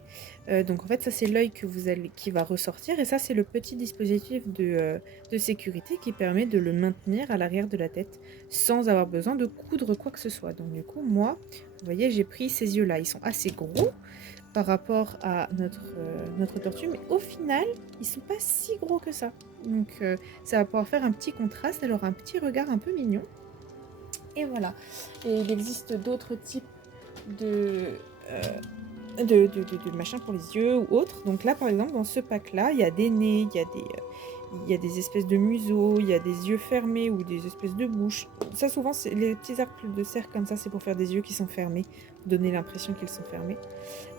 Donc en fait, ça c'est l'œil qui va ressortir. Et ça, c'est le petit dispositif de sécurité qui permet de le maintenir à l'arrière de la tête sans avoir besoin de coudre quoi que ce soit. Donc du coup, moi, vous voyez, j'ai pris ces yeux-là. Ils sont assez gros par rapport à notre tortue, mais au final, ils sont pas si gros que ça. Donc ça va pouvoir faire un petit contraste, elle aura un petit regard un peu mignon. Et voilà. Et il existe d'autres types de, de machins pour les yeux ou autres. Donc là, par exemple, dans ce pack-là, il y a des nez, il y a des espèces de museaux, il y a des yeux fermés ou des espèces de bouches. Ça, souvent, c'est les petits arcs de cercle comme ça, c'est pour faire des yeux qui sont fermés, donner l'impression qu'ils sont fermés.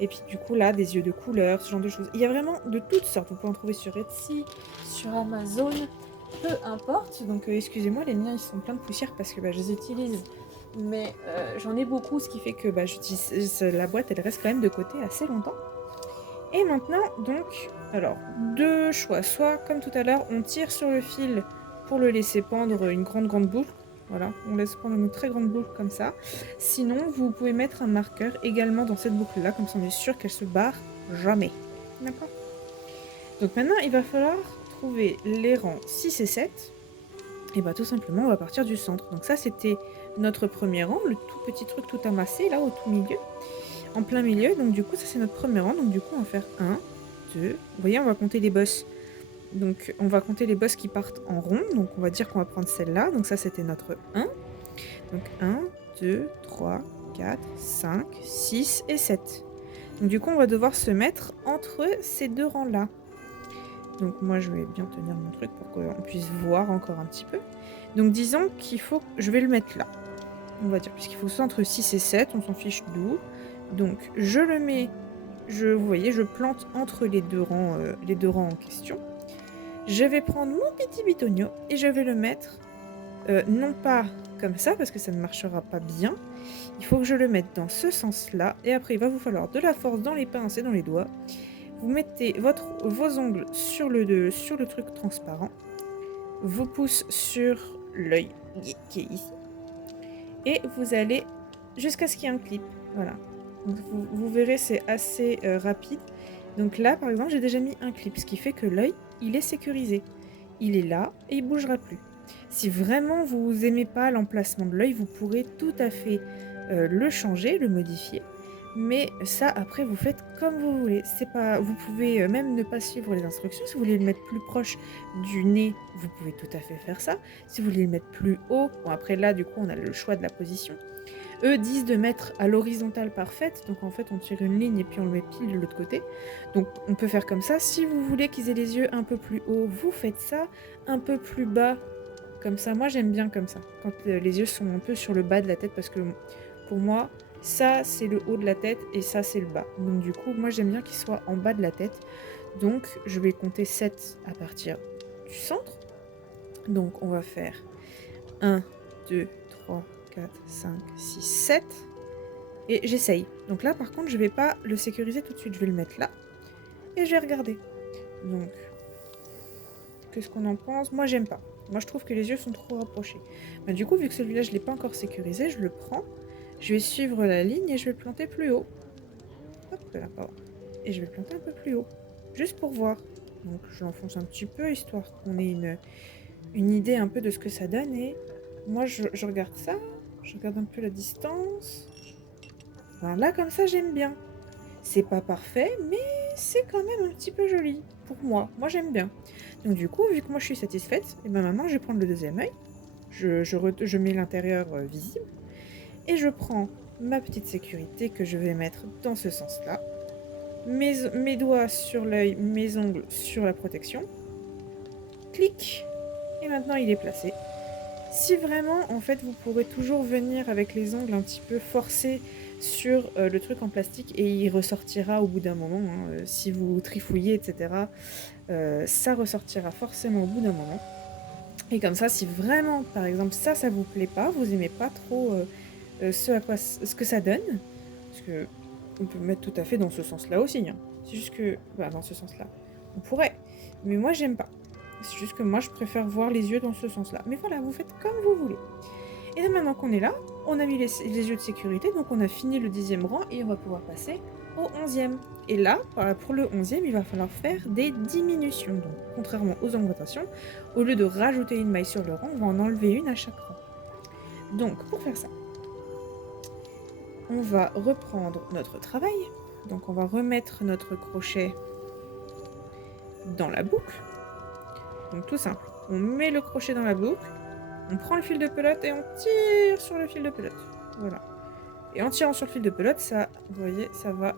Et puis du coup, là, des yeux de couleur, ce genre de choses. Il y a vraiment de toutes sortes. On peut en trouver sur Etsy, sur Amazon, peu importe. Donc excusez-moi, les miens, ils sont pleins de poussière parce que je les utilise. Mais j'en ai beaucoup, ce qui fait que la boîte, elle reste quand même de côté assez longtemps. Et maintenant, donc, alors, deux choix. Soit, comme tout à l'heure, on tire sur le fil pour le laisser pendre une grande boucle. Voilà, on laisse pendre une très grande boucle comme ça. Sinon, vous pouvez mettre un marqueur également dans cette boucle-là, comme ça on est sûr qu'elle se barre jamais. D'accord? Donc maintenant, il va falloir trouver les rangs 6 et 7. Et tout simplement, on va partir du centre. Donc ça, c'était notre premier rang, le tout petit truc tout amassé, là, au tout milieu. En plein milieu, donc du coup, ça c'est notre premier rang. Donc du coup, on va faire 1, 2... Vous voyez, on va compter les bosses. Donc on va compter les bosses qui partent en rond. Donc on va dire qu'on va prendre celle-là. Donc ça, c'était notre 1. Donc 1, 2, 3, 4, 5, 6 et 7. Donc du coup, on va devoir se mettre entre ces deux rangs-là. Donc moi, je vais bien tenir mon truc pour qu'on puisse voir encore un petit peu. Donc disons qu'il faut... Je vais le mettre là. On va dire, puisqu'il faut que ce soit entre 6 et 7. On s'en fiche d'où. Donc je le mets... Vous voyez, je plante entre les deux rangs en question. Je vais prendre mon petit bitonio et je vais le mettre... non pas comme ça, parce que ça ne marchera pas bien. Il faut que je le mette dans ce sens-là. Et après, il va vous falloir de la force dans les pinces et dans les doigts. Vous mettez vos ongles sur le truc transparent. Vos pouces sur l'œil qui est ici. Et vous allez jusqu'à ce qu'il y ait un clip. Voilà. Donc vous verrez, c'est assez rapide. Donc là, par exemple, j'ai déjà mis un clip, ce qui fait que l'œil, il est sécurisé. Il est là et il ne bougera plus. Si vraiment vous n'aimez pas l'emplacement de l'œil, vous pourrez tout à fait le changer, le modifier. Mais ça, après, vous faites comme vous voulez. Vous pouvez même ne pas suivre les instructions. Si vous voulez le mettre plus proche du nez, vous pouvez tout à fait faire ça. Si vous voulez le mettre plus haut, bon après là, du coup, on a le choix de la position. Eux disent de mettre à l'horizontale parfaite. Donc en fait, on tire une ligne et puis on le met pile de l'autre côté. Donc on peut faire comme ça. Si vous voulez qu'ils aient les yeux un peu plus hauts, vous faites ça. Un peu plus bas, comme ça. Moi, j'aime bien comme ça. Quand les yeux sont un peu sur le bas de la tête, parce que pour moi... Ça, c'est le haut de la tête et ça, c'est le bas. Donc du coup, moi, j'aime bien qu'il soit en bas de la tête. Donc, je vais compter 7 à partir du centre. Donc, on va faire 1, 2, 3, 4, 5, 6, 7. Et j'essaye. Donc là, par contre, je vais pas le sécuriser tout de suite. Je vais le mettre là. Et je vais regarder. Donc, qu'est-ce qu'on en pense? Moi, j'aime pas. Moi, je trouve que les yeux sont trop rapprochés. Du coup, vu que celui-là, je ne l'ai pas encore sécurisé, je le prends. Je vais suivre la ligne et je vais le planter plus haut. Hop là, pardon. Et je vais le planter un peu plus haut. Juste pour voir. Donc je l'enfonce un petit peu, histoire qu'on ait une idée un peu de ce que ça donne. Et moi, je regarde ça. Je regarde un peu la distance. Là, comme ça, j'aime bien. C'est pas parfait, mais c'est quand même un petit peu joli. Pour moi. Moi, j'aime bien. Donc du coup, vu que moi, je suis satisfaite, et maintenant, je vais prendre le deuxième œil. Je mets l'intérieur visible. Et je prends ma petite sécurité que je vais mettre dans ce sens-là. Mes doigts sur l'œil, mes ongles sur la protection. Clic. Et maintenant il est placé. Si vraiment, en fait, vous pourrez toujours venir avec les ongles un petit peu forcés sur le truc en plastique et il ressortira au bout d'un moment. Hein, si vous trifouillez, etc., ça ressortira forcément au bout d'un moment. Et comme ça, si vraiment, par exemple, ça vous plaît pas, vous aimez pas trop ce que ça donne, parce que on peut mettre tout à fait dans ce sens-là aussi. Hein. C'est juste que, dans ce sens-là, on pourrait, mais moi j'aime pas. C'est juste que moi je préfère voir les yeux dans ce sens-là. Mais voilà, vous faites comme vous voulez. Et donc maintenant qu'on est là, on a mis les yeux de sécurité, donc on a fini le 10e rang et on va pouvoir passer au 11e. Et là, pour le 11e, il va falloir faire des diminutions. Donc, contrairement aux augmentations, au lieu de rajouter une maille sur le rang, on va en enlever une à chaque rang. Donc, pour faire ça, on va reprendre notre travail. Donc, on va remettre notre crochet dans la boucle. Donc, tout simple. On met le crochet dans la boucle, on prend le fil de pelote et on tire sur le fil de pelote. Voilà. Et en tirant sur le fil de pelote, ça, vous voyez, ça va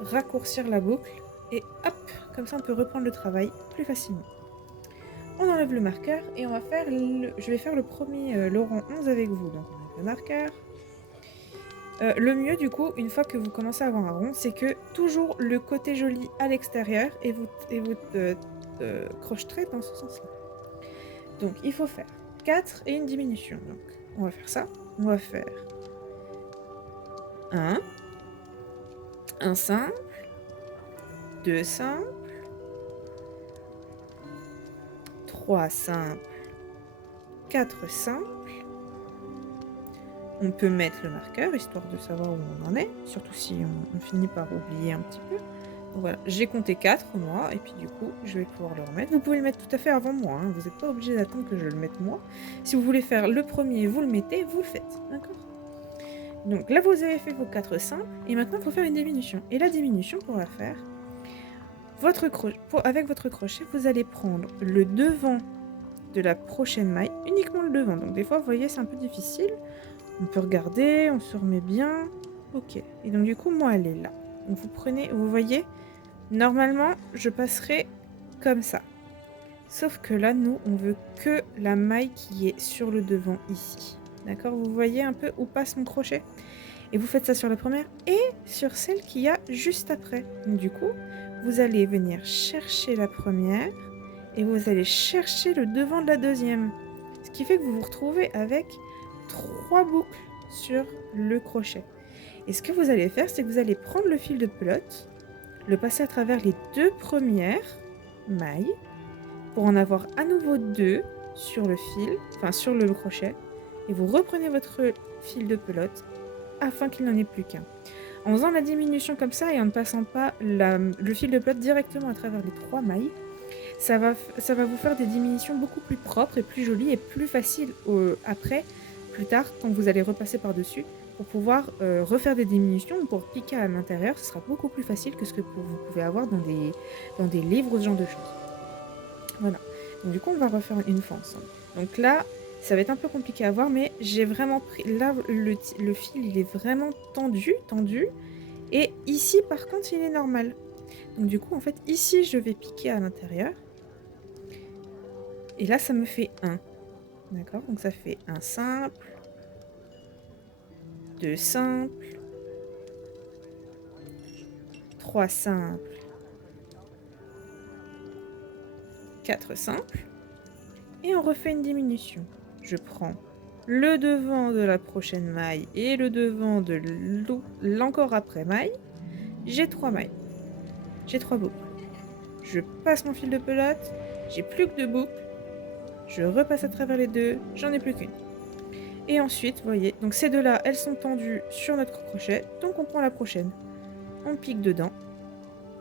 raccourcir la boucle. Et hop, comme ça, on peut reprendre le travail plus facilement. On enlève le marqueur et on va faire je vais faire le premier, le rang 11 avec vous. Donc, on enlève le marqueur. Le mieux, du coup, une fois que vous commencez à avoir un rond, c'est que toujours le côté joli à l'extérieur et vous crocheterez dans ce sens-là. Donc, il faut faire 4 et une diminution. Donc, on va faire ça. On va faire 1 simple, 2 simples, 3 simples, 4 simples. On peut mettre le marqueur, histoire de savoir où on en est, surtout si on finit par oublier un petit peu. Donc voilà, j'ai compté 4 moi, et puis du coup, je vais pouvoir le remettre. Vous pouvez le mettre tout à fait avant moi, hein. Vous n'êtes pas obligé d'attendre que je le mette moi. Si vous voulez faire le premier, vous le mettez, vous le faites, d'accord? Donc là, vous avez fait vos 4 simples, et maintenant, il faut faire une diminution. Et la diminution, pour la faire, avec votre crochet, vous allez prendre le devant de la prochaine maille, uniquement le devant. Donc des fois, vous voyez, c'est un peu difficile. On peut regarder, on se remet bien. Ok. Et donc du coup, moi, elle est là. Donc vous prenez, vous voyez, normalement, je passerai comme ça. Sauf que là, nous, on veut que la maille qui est sur le devant ici. D'accord? Vous voyez un peu où passe mon crochet? Et vous faites ça sur la première et sur celle qu'il y a juste après. Donc du coup, vous allez venir chercher la première et vous allez chercher le devant de la deuxième. Ce qui fait que vous vous retrouvez avec 3 boucles sur le crochet. Et ce que vous allez faire, c'est que vous allez prendre le fil de pelote, le passer à travers les 2 premières mailles pour en avoir à nouveau 2 sur le fil, enfin sur le crochet, et vous reprenez votre fil de pelote afin qu'il n'en ait plus qu'un. En faisant la diminution comme ça et en ne passant pas le fil de pelote directement à travers les 3 mailles, ça va vous faire des diminutions beaucoup plus propres et plus jolies et plus faciles après, plus tard, quand vous allez repasser par-dessus, pour pouvoir refaire des diminutions, pour piquer à l'intérieur, ce sera beaucoup plus facile que ce que vous pouvez avoir dans des livres ou ce genre de choses. Voilà. Donc du coup, on va refaire une fois ensemble. Donc là, ça va être un peu compliqué à voir, mais j'ai vraiment pris... Là, le fil, il est vraiment tendu. Et ici, par contre, il est normal. Donc du coup, en fait, ici, je vais piquer à l'intérieur. Et là, ça me fait 1. D'accord? Donc ça fait 1 simple, 2 simples, 3 simples, 4 simples. Et on refait une diminution. Je prends le devant de la prochaine maille et le devant de l'encore après maille. J'ai 3 mailles. J'ai 3 boucles. Je passe mon fil de pelote. J'ai plus que 2 boucles. Je repasse à travers les 2. J'en ai plus qu'une. Et ensuite, vous voyez, donc ces deux-là, elles sont tendues sur notre crochet. Donc on prend la prochaine. On pique dedans.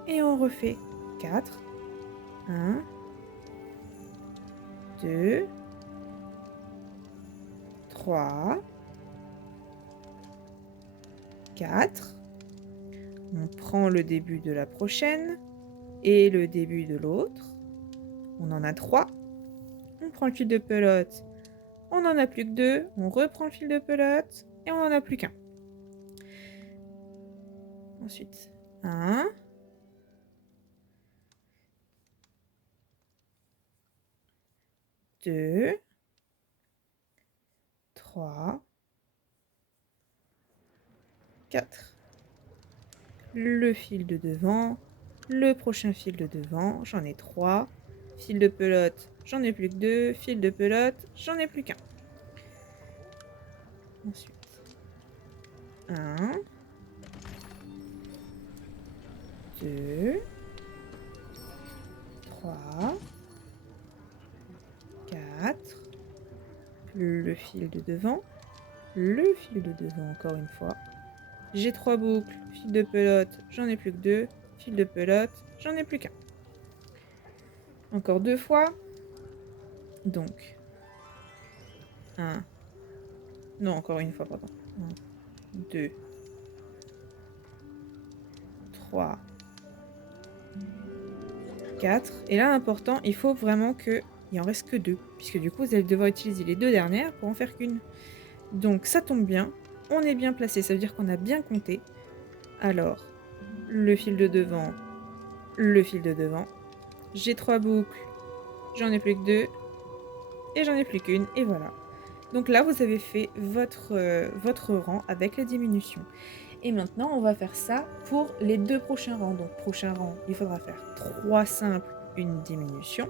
Et on refait 4. 1, 2, 3, 4. On prend le début de la prochaine et le début de l'autre. On en a 3. On prend le fil de pelote. On n'en a plus que 2. On reprend le fil de pelote et on n'en a plus qu'un. Ensuite, 1, 2, 3, 4. Le fil de devant, le prochain fil de devant, j'en ai 3. Fil de pelote, j'en ai plus que 2. Fil de pelote, j'en ai plus qu'un. Ensuite, 1, 2, 3, 4. Le fil de devant, le fil de devant encore une fois. J'ai 3 boucles, fil de pelote, j'en ai plus que 2. Fil de pelote, j'en ai plus qu'un. Encore 2 fois. Donc, 1. Non, encore une fois, pardon. 1, 2, 3, 4. Et là, l'important, il faut vraiment qu'il en reste que 2. Puisque du coup, vous allez devoir utiliser les 2 dernières pour en faire qu'une. Donc, ça tombe bien. On est bien placé. Ça veut dire qu'on a bien compté. Alors, le fil de devant, le fil de devant. J'ai 3 boucles. J'en ai plus que 2. Et j'en ai plus qu'une. Et voilà. Donc là, vous avez fait votre rang avec la diminution. Et maintenant, on va faire ça pour les 2 prochains rangs. Donc, prochain rang, il faudra faire 3 simples, une diminution.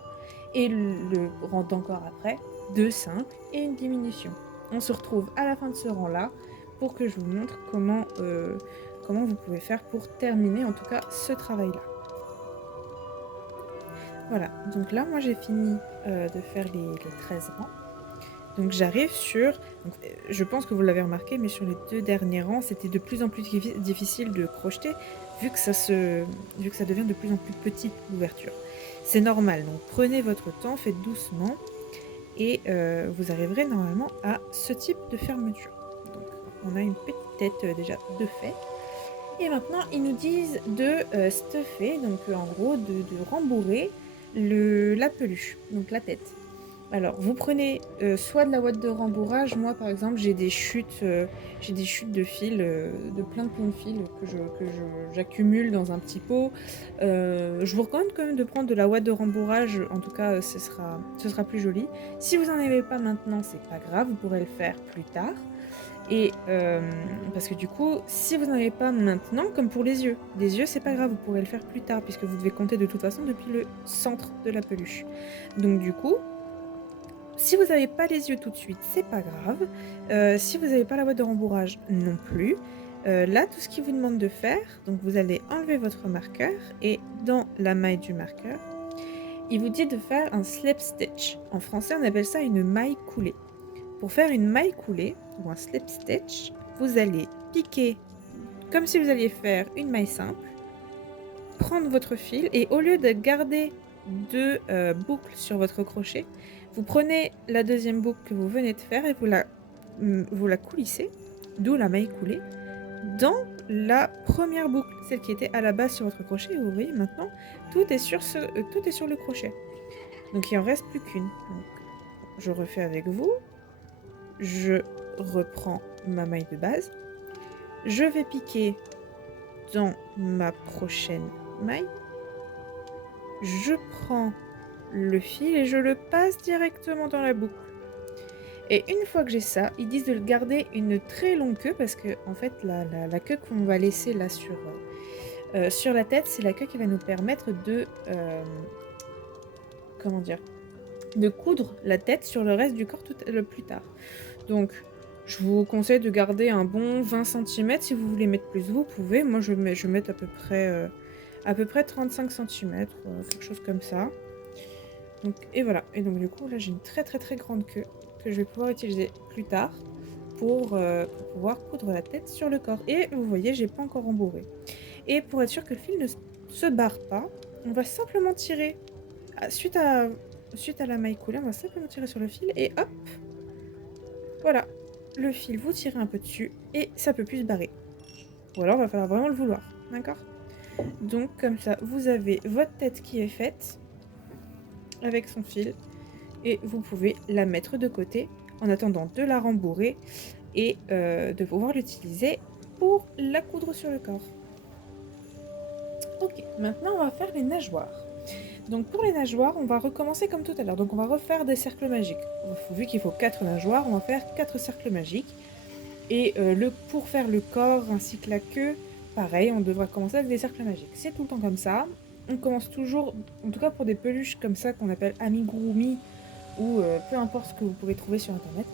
Et le rang d'encore après, 2 simples et une diminution. On se retrouve à la fin de ce rang-là pour que je vous montre comment vous pouvez faire pour terminer, en tout cas, ce travail-là. Voilà, donc là, moi, j'ai fini de faire les 13 rangs. Donc j'arrive sur, je pense que vous l'avez remarqué, mais sur les 2 derniers rangs, c'était de plus en plus difficile de crocheter, vu que ça devient de plus en plus petite l'ouverture. C'est normal, donc prenez votre temps, faites doucement, et vous arriverez normalement à ce type de fermeture. Donc on a une petite tête déjà de fait. Et maintenant, ils nous disent de stuffer, donc en gros de rembourrer la peluche, donc la tête. Alors, vous prenez soit de la ouate de rembourrage. Moi, par exemple, j'ai des chutes de fil, de plein de fils que j'accumule dans un petit pot. Je vous recommande quand même de prendre de la ouate de rembourrage. En tout cas, ce sera plus joli. Si vous n'en avez pas maintenant, c'est pas grave, vous pourrez le faire plus tard. Et parce que du coup, si vous n'en avez pas maintenant, comme pour les yeux, c'est pas grave, vous pourrez le faire plus tard, puisque vous devez compter de toute façon depuis le centre de la peluche. Donc du coup, si vous n'avez pas les yeux tout de suite, c'est pas grave. Si vous n'avez pas la boîte de rembourrage non plus, là, tout ce qu'il vous demande de faire, donc vous allez enlever votre marqueur et dans la maille du marqueur, il vous dit de faire un slip stitch. En français, on appelle ça une maille coulée. Pour faire une maille coulée ou un slip stitch, vous allez piquer comme si vous alliez faire une maille simple, prendre votre fil et au lieu de garder 2 boucles sur votre crochet, vous prenez la deuxième boucle que vous venez de faire et vous la coulissez, d'où la maille coulée, dans la première boucle, celle qui était à la base sur votre crochet. Et vous voyez maintenant, tout est sur le crochet. Donc il en reste plus qu'une. Donc, je refais avec vous. Je reprends ma maille de base. Je vais piquer dans ma prochaine maille. Je prends le fil et je le passe directement dans la boucle. Et une fois que j'ai ça, ils disent de le garder une très longue queue parce que en fait la queue qu'on va laisser là sur la tête, c'est la queue qui va nous permettre de de coudre la tête sur le reste du corps plus tard. Donc je vous conseille de garder un bon 20 cm. Si vous voulez mettre plus, vous pouvez. Moi je vais mettre à peu près 35 cm, quelque chose comme ça. Donc, et voilà. Et donc du coup là j'ai une très très très grande queue que je vais pouvoir utiliser plus tard pour pouvoir coudre la tête sur le corps. Et vous voyez, j'ai pas encore rembourré. Et pour être sûr que le fil ne se barre pas, on va simplement tirer suite à la maille coulée, on va simplement tirer sur le fil et hop, voilà, le fil, vous tirez un peu dessus et ça peut plus se barrer. Ou alors, il va falloir vraiment le vouloir, d'accord? Donc, comme ça, vous avez votre tête qui est faite avec son fil et vous pouvez la mettre de côté en attendant de la rembourrer et de pouvoir l'utiliser pour la coudre sur le corps. Ok, maintenant on va faire les nageoires. Donc pour les nageoires, on va recommencer comme tout à l'heure. Donc on va refaire des cercles magiques. Vu qu'il faut 4 nageoires, on va faire 4 cercles magiques. Et pour faire le corps ainsi que la queue, pareil, on devra commencer avec des cercles magiques. C'est tout le temps comme ça. On commence toujours, en tout cas pour des peluches comme ça qu'on appelle amigurumi ou peu importe ce que vous pouvez trouver sur internet.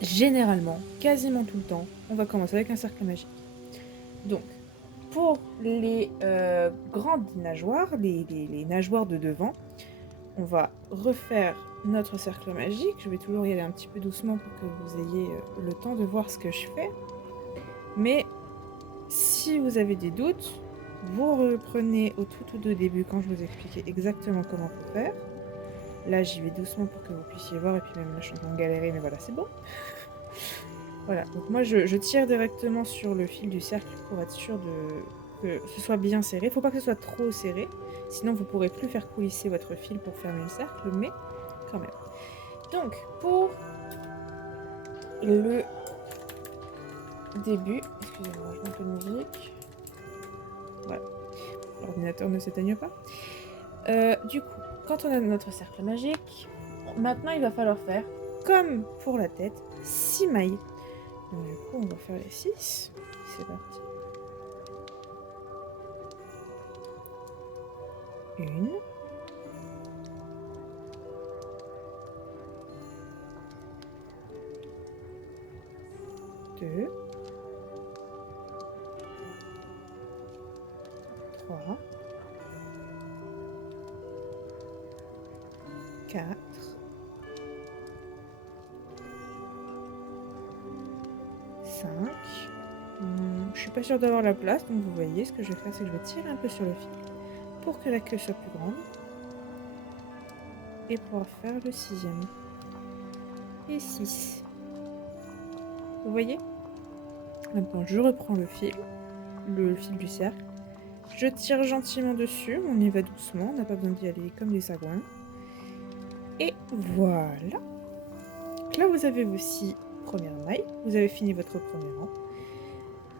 Généralement, quasiment tout le temps, on va commencer avec un cercle magique. Donc, pour les grandes nageoires, les nageoires de devant, on va refaire notre cercle magique. Je vais toujours y aller un petit peu doucement pour que vous ayez le temps de voir ce que je fais. Mais si vous avez des doutes, vous reprenez au tout début quand je vous expliquais exactement comment faut faire. Là, j'y vais doucement pour que vous puissiez voir. Et puis même là, je suis en train de galérer, mais voilà, c'est bon. Voilà, donc moi, je tire directement sur le fil du cercle pour être sûr que ce soit bien serré. Il ne faut pas que ce soit trop serré. Sinon, vous ne pourrez plus faire coulisser votre fil pour fermer le cercle, mais quand même. Donc, pour le début... Excusez-moi, je mets un peu de musique. Voilà. L'ordinateur ne s'éteigne pas. Du coup, quand on a notre cercle magique, maintenant, il va falloir faire, comme pour la tête, 6 mailles. Donc, du coup, on va faire les 6. C'est parti. 1, 2, 3, 4, 5. Je suis pas sûre d'avoir la place, donc vous voyez, ce que je vais faire, c'est que je vais tirer un peu sur le fil pour que la queue soit plus grande et pouvoir faire le 6e. Et 6. Vous voyez? Maintenant, je reprends le fil du cercle. Je tire gentiment dessus, on y va doucement, on n'a pas besoin d'y aller comme des sagouins. Et voilà. Donc là, vous avez vos 6 premières mailles. Vous avez fini votre premier rang.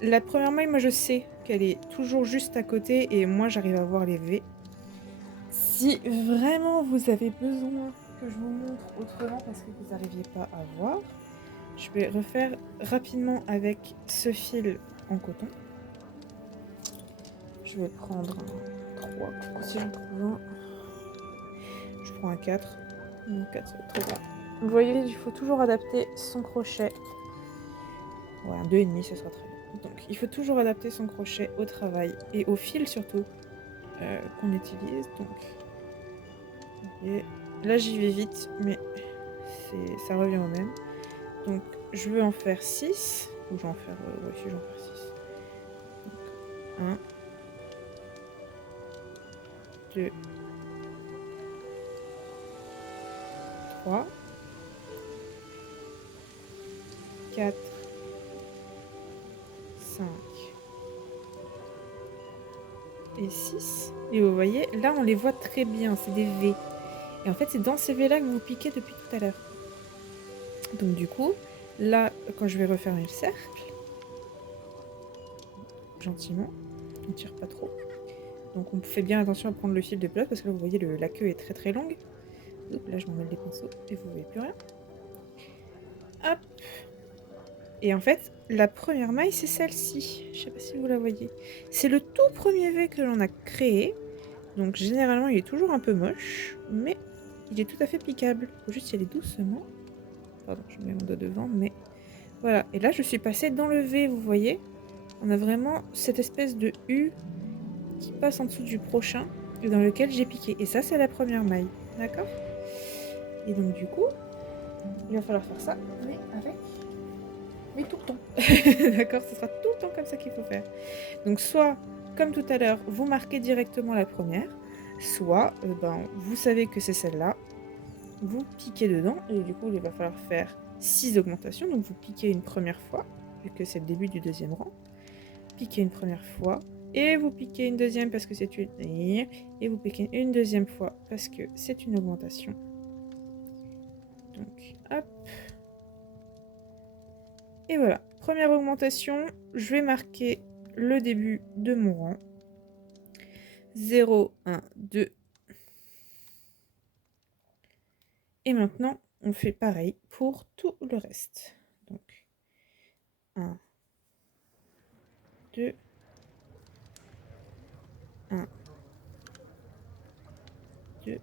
La première maille, moi je sais qu'elle est toujours juste à côté et moi j'arrive à voir les V. Si vraiment vous avez besoin que je vous montre autrement parce que vous n'arriviez pas à voir, je vais refaire rapidement avec ce fil en coton. Je vais prendre un 3 si j'en trouve un. Je prends un 4. Un 4 c'est trop grand. Vous voyez, il faut toujours adapter son crochet. Ouais, un 2,5 ce sera très bien. Donc il faut toujours adapter son crochet au travail et au fil surtout qu'on utilise. Donc là j'y vais vite, mais ça revient au même. Donc je veux en faire 6. Ou je vais en faire... ouais, si je vais en faire 6. Donc, 1, 2, 3, 4, 5 et 6. Et vous voyez, là on les voit très bien, c'est des V. Et en fait c'est dans ces V là que vous piquez depuis tout à l'heure. Donc du coup, là quand je vais refermer le cercle, gentiment, on tire pas trop. Donc on fait bien attention à prendre le fil de place parce que là vous voyez la queue est très très longue. Donc là je m'en mêle les pinceaux et vous voyez plus rien. Hop. Et en fait, la première maille c'est celle-ci. Je sais pas si vous la voyez. C'est le tout premier V que l'on a créé. Donc généralement il est toujours un peu moche, mais il est tout à fait piquable. Faut juste y aller doucement. Pardon, je mets mon doigt devant, mais voilà. Et là je suis passée dans le V, vous voyez. On a vraiment cette espèce de U qui passe en dessous du prochain et dans lequel j'ai piqué. Et ça, c'est la première maille. D'accord? Et donc, du coup, il va falloir faire ça, mais avec... Mais tout le temps. D'accord? Ce sera tout le temps comme ça qu'il faut faire. Donc, soit, comme tout à l'heure, vous marquez directement la première, soit, vous savez que c'est celle-là, vous piquez dedans, et du coup, il va falloir faire 6 augmentations. Donc, vous piquez une première fois, vu que c'est le début du deuxième rang. Piquez une première fois, et vous piquez une deuxième parce que c'est une... Et vous piquez une deuxième fois parce que c'est une augmentation. Donc, hop. Et voilà, première augmentation, je vais marquer le début de mon rang. 0, 1, 2. Et maintenant, on fait pareil pour tout le reste. Donc, 1, 2, 1, 2,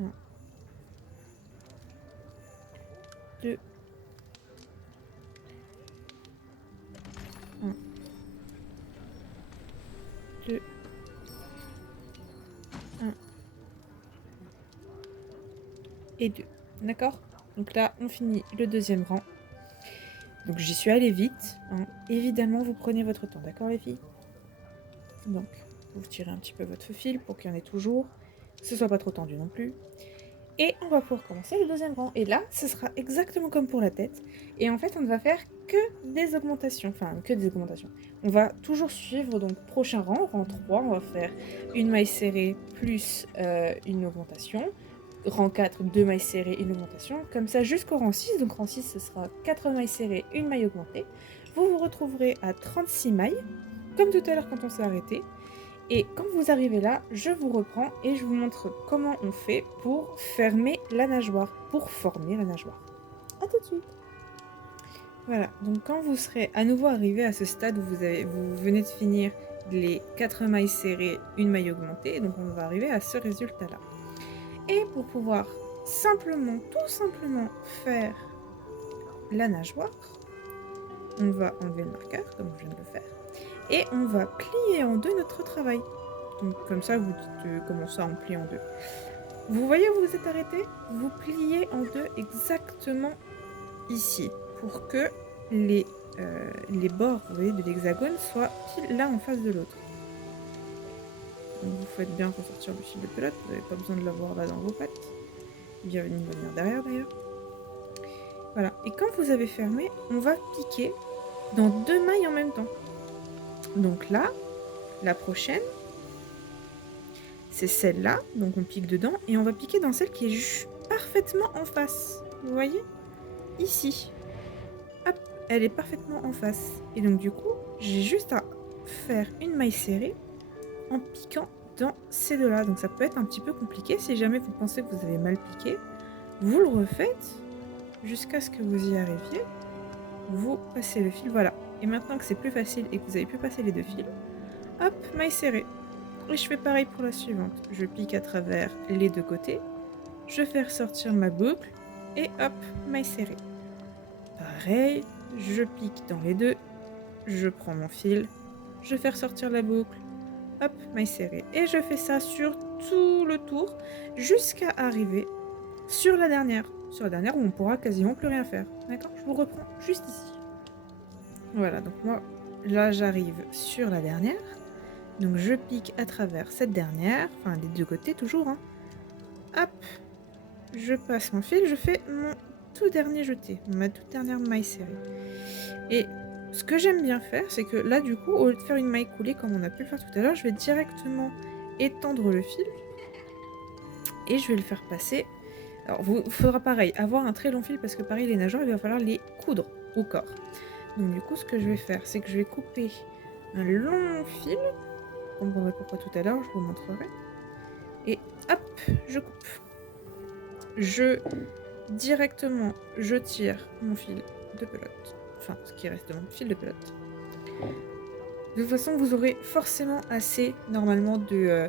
1, 2, 1, 2, 1 et 2. D'accord? Donc là, on finit le deuxième rang. Donc j'y suis allée vite, hein. Évidemment, vous prenez votre temps, d'accord les filles? Donc, vous tirez un petit peu votre fil pour qu'il y en ait toujours, que ce soit pas trop tendu non plus. Et on va pouvoir commencer le deuxième rang. Et là, ce sera exactement comme pour la tête. Et en fait, on ne va faire que des augmentations. Enfin, que des augmentations. On va toujours suivre, donc prochain rang, rang 3, on va faire une maille serrée plus une augmentation. Rang 4, 2 mailles serrées, une augmentation. Comme ça jusqu'au rang 6. Donc rang 6, ce sera 4 mailles serrées, une maille augmentée. Vous vous retrouverez à 36 mailles, comme tout à l'heure quand on s'est arrêté. Et quand vous arrivez là, je vous reprends et je vous montre comment on fait pour fermer la nageoire, pour former la nageoire. A tout de suite. Voilà, donc quand vous serez à nouveau arrivé à ce stade où vous venez de finir les 4 mailles serrées, une maille augmentée, donc on va arriver à ce résultat-là. Et pour pouvoir simplement, tout simplement faire la nageoire, on va enlever le marqueur, comme je viens de le faire, et on va plier en deux notre travail. Donc comme ça, vous dites comment ça on plie en deux. Vous voyez où vous êtes arrêté? Vous pliez en deux exactement ici, pour que les bords, vous voyez, de l'hexagone soient pile l'un en face de l'autre. Donc vous faites bien ressortir le fil de pelote, vous n'avez pas besoin de l'avoir là dans vos pattes. Il vient venir derrière d'ailleurs. Voilà, et quand vous avez fermé, on va piquer dans 2 mailles en même temps. Donc là, la prochaine, c'est celle-là, donc on pique dedans, et on va piquer dans celle qui est parfaitement en face. Vous voyez? Ici. Hop, elle est parfaitement en face. Et donc du coup, j'ai juste à faire une maille serrée en piquant dans ces deux-là. Donc ça peut être un petit peu compliqué. Si jamais vous pensez que vous avez mal piqué, vous le refaites jusqu'à ce que vous y arriviez. Vous passez le fil, voilà. Et maintenant que c'est plus facile et que vous avez pu passer les deux fils, hop, maille serrée. Et je fais pareil pour la suivante. Je pique à travers les deux côtés. Je fais ressortir ma boucle. Et hop, maille serrée. Pareil, je pique dans les deux. Je prends mon fil. Je fais ressortir la boucle. Hop, maille serrée. Et je fais ça sur tout le tour jusqu'à arriver sur la dernière. Sur la dernière où on pourra quasiment plus rien faire. D'accord? Je vous reprends juste ici. Voilà, donc moi, là j'arrive sur la dernière. Donc je pique à travers cette dernière, enfin les deux côtés toujours, hein. Hop, je passe mon fil, je fais mon tout dernier jeté, ma toute dernière maille serrée. Et ce que j'aime bien faire, c'est que là du coup, au lieu de faire une maille coulée comme on a pu le faire tout à l'heure, je vais directement étendre le fil et je vais le faire passer. Alors il faudra pareil, avoir un très long fil parce que pareil les nageoires, il va falloir les coudre au corps. Donc du coup ce que je vais faire, c'est que je vais couper un long fil. Vous comprendrez pourquoi tout à l'heure, je vous montrerai. Et hop, je coupe. Directement, je tire mon fil de pelote. Enfin, ce qui reste de mon fil de pelote. De toute façon, vous aurez forcément assez, normalement, de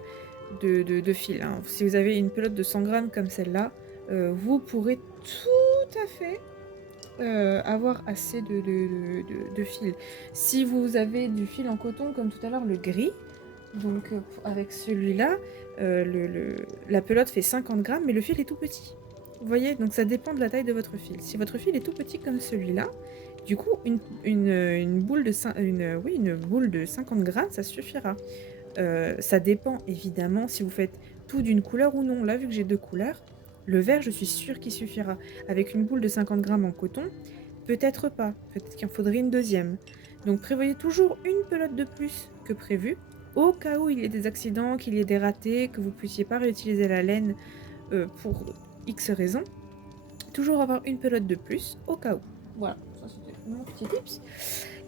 fil. Hein. Si vous avez une pelote de 100 grammes comme celle-là, vous pourrez tout à fait avoir assez de fil. Si vous avez du fil en coton, comme tout à l'heure, le gris, donc avec celui-là, la pelote fait 50 grammes, mais le fil est tout petit. Vous voyez, donc ça dépend de la taille de votre fil. Si votre fil est tout petit comme celui-là, du coup, une boule de 50 grammes, ça suffira. Ça dépend évidemment si vous faites tout d'une couleur ou non. Là, vu que j'ai deux couleurs, le vert, je suis sûre qu'il suffira. Avec une boule de 50 grammes en coton, peut-être pas. Peut-être qu'il en faudrait une deuxième. Donc prévoyez toujours une pelote de plus que prévu, au cas où il y ait des accidents, qu'il y ait des ratés, que vous ne puissiez pas réutiliser la laine pour X raisons. toujours avoir une pelote de plus au cas où. Voilà, ça c'était mon petit tips.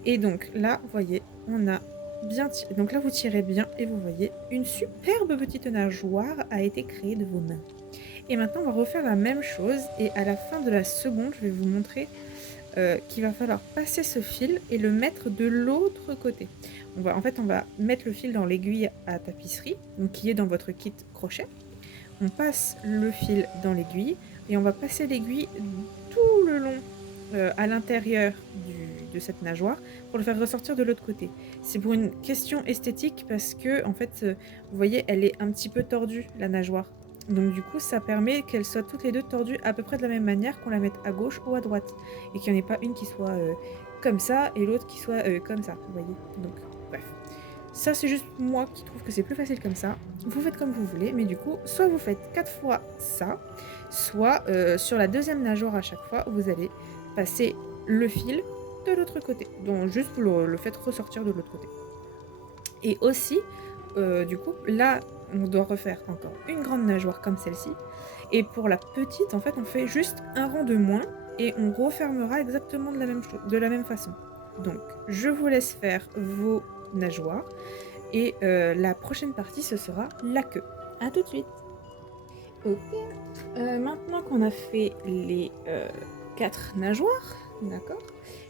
Et donc là, vous voyez, on a bien tiré. Donc là, vous tirez bien et vous voyez, une superbe petite nageoire a été créée de vos mains. Et maintenant, on va refaire la même chose. Et à la fin de la seconde, je vais vous montrer qu'il va falloir passer ce fil et le mettre de l'autre côté. On va mettre le fil dans l'aiguille à tapisserie, donc qui est dans votre kit crochet. On passe le fil dans l'aiguille et on va passer l'aiguille tout le long à l'intérieur de cette nageoire pour le faire ressortir de l'autre côté. C'est pour une question esthétique parce que en fait, vous voyez, elle est un petit peu tordue, la nageoire. Donc du coup, ça permet qu'elles soient toutes les deux tordues à peu près de la même manière, qu'on la mette à gauche ou à droite. Et qu'il n'y en ait pas une qui soit comme ça et l'autre qui soit comme ça, vous voyez. Donc, bref. Ça, c'est juste moi qui trouve que c'est plus facile comme ça. Vous faites comme vous voulez, mais du coup, soit vous faites 4 fois ça, soit sur la deuxième nageoire à chaque fois, vous allez passer le fil de l'autre côté. Donc juste vous le faites ressortir de l'autre côté. Et aussi, du coup, là, on doit refaire encore une grande nageoire comme celle-ci. Et pour la petite, en fait, on fait juste un rang de moins et on refermera exactement de la même façon. Donc, je vous laisse faire vos nageoires. Et la prochaine partie, ce sera la queue. A tout de suite. Ok. Maintenant qu'on a fait les 4 nageoires, d'accord.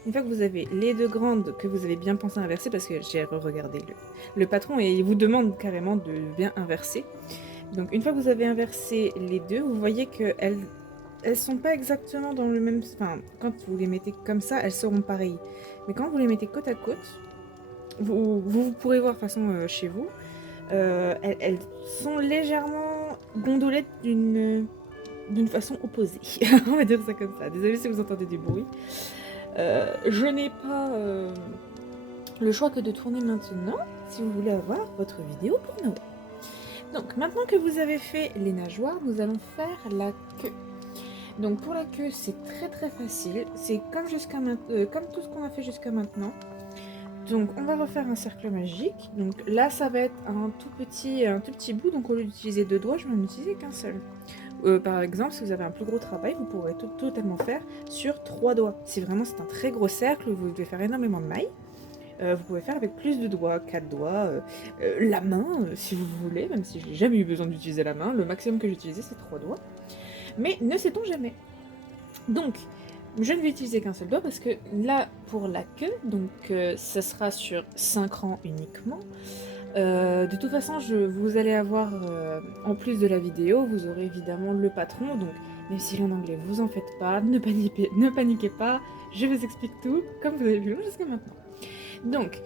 Une fois que vous avez les 2 grandes que vous avez bien pensé inverser, parce que j'ai regardé le patron et il vous demande carrément de bien inverser. Donc une fois que vous avez inversé les deux, vous voyez qu'elles sont pas exactement dans le même... Enfin, quand vous les mettez comme ça, elles seront pareilles. Mais quand vous les mettez côte à côte, vous pourrez voir de toute façon chez vous, elles sont légèrement gondolettes d'une façon opposée. On va dire ça comme ça. Désolée si vous entendez du bruit. Je n'ai pas le choix que de tourner maintenant si vous voulez avoir votre vidéo pour Noël. Donc maintenant que vous avez fait les nageoires, nous allons faire la queue. Donc pour la queue, c'est très facile. C'est comme tout ce qu'on a fait jusqu'à maintenant. Donc on va refaire un cercle magique. Donc là, ça va être un tout petit bout. Donc au lieu d'utiliser 2 doigts, je vais en utiliser qu'un seul. Par exemple, si vous avez un plus gros travail, vous pourrez totalement faire sur 3 doigts. Si vraiment c'est un très gros cercle, vous devez faire énormément de mailles. Vous pouvez faire avec plus de doigts, 4 doigts, la main si vous voulez, même si j'ai jamais eu besoin d'utiliser la main. Le maximum que j'ai utilisé, c'est 3 doigts. Mais ne sait-on jamais. Donc, je ne vais utiliser qu'un seul doigt parce que là, pour la queue, donc ça sera sur 5 rangs uniquement. De toute façon, vous allez avoir, en plus de la vidéo, vous aurez évidemment le patron. Donc, même s'il est en anglais, vous en faites pas, ne paniquez pas, je vous explique tout, comme vous avez vu jusqu'à maintenant. Donc,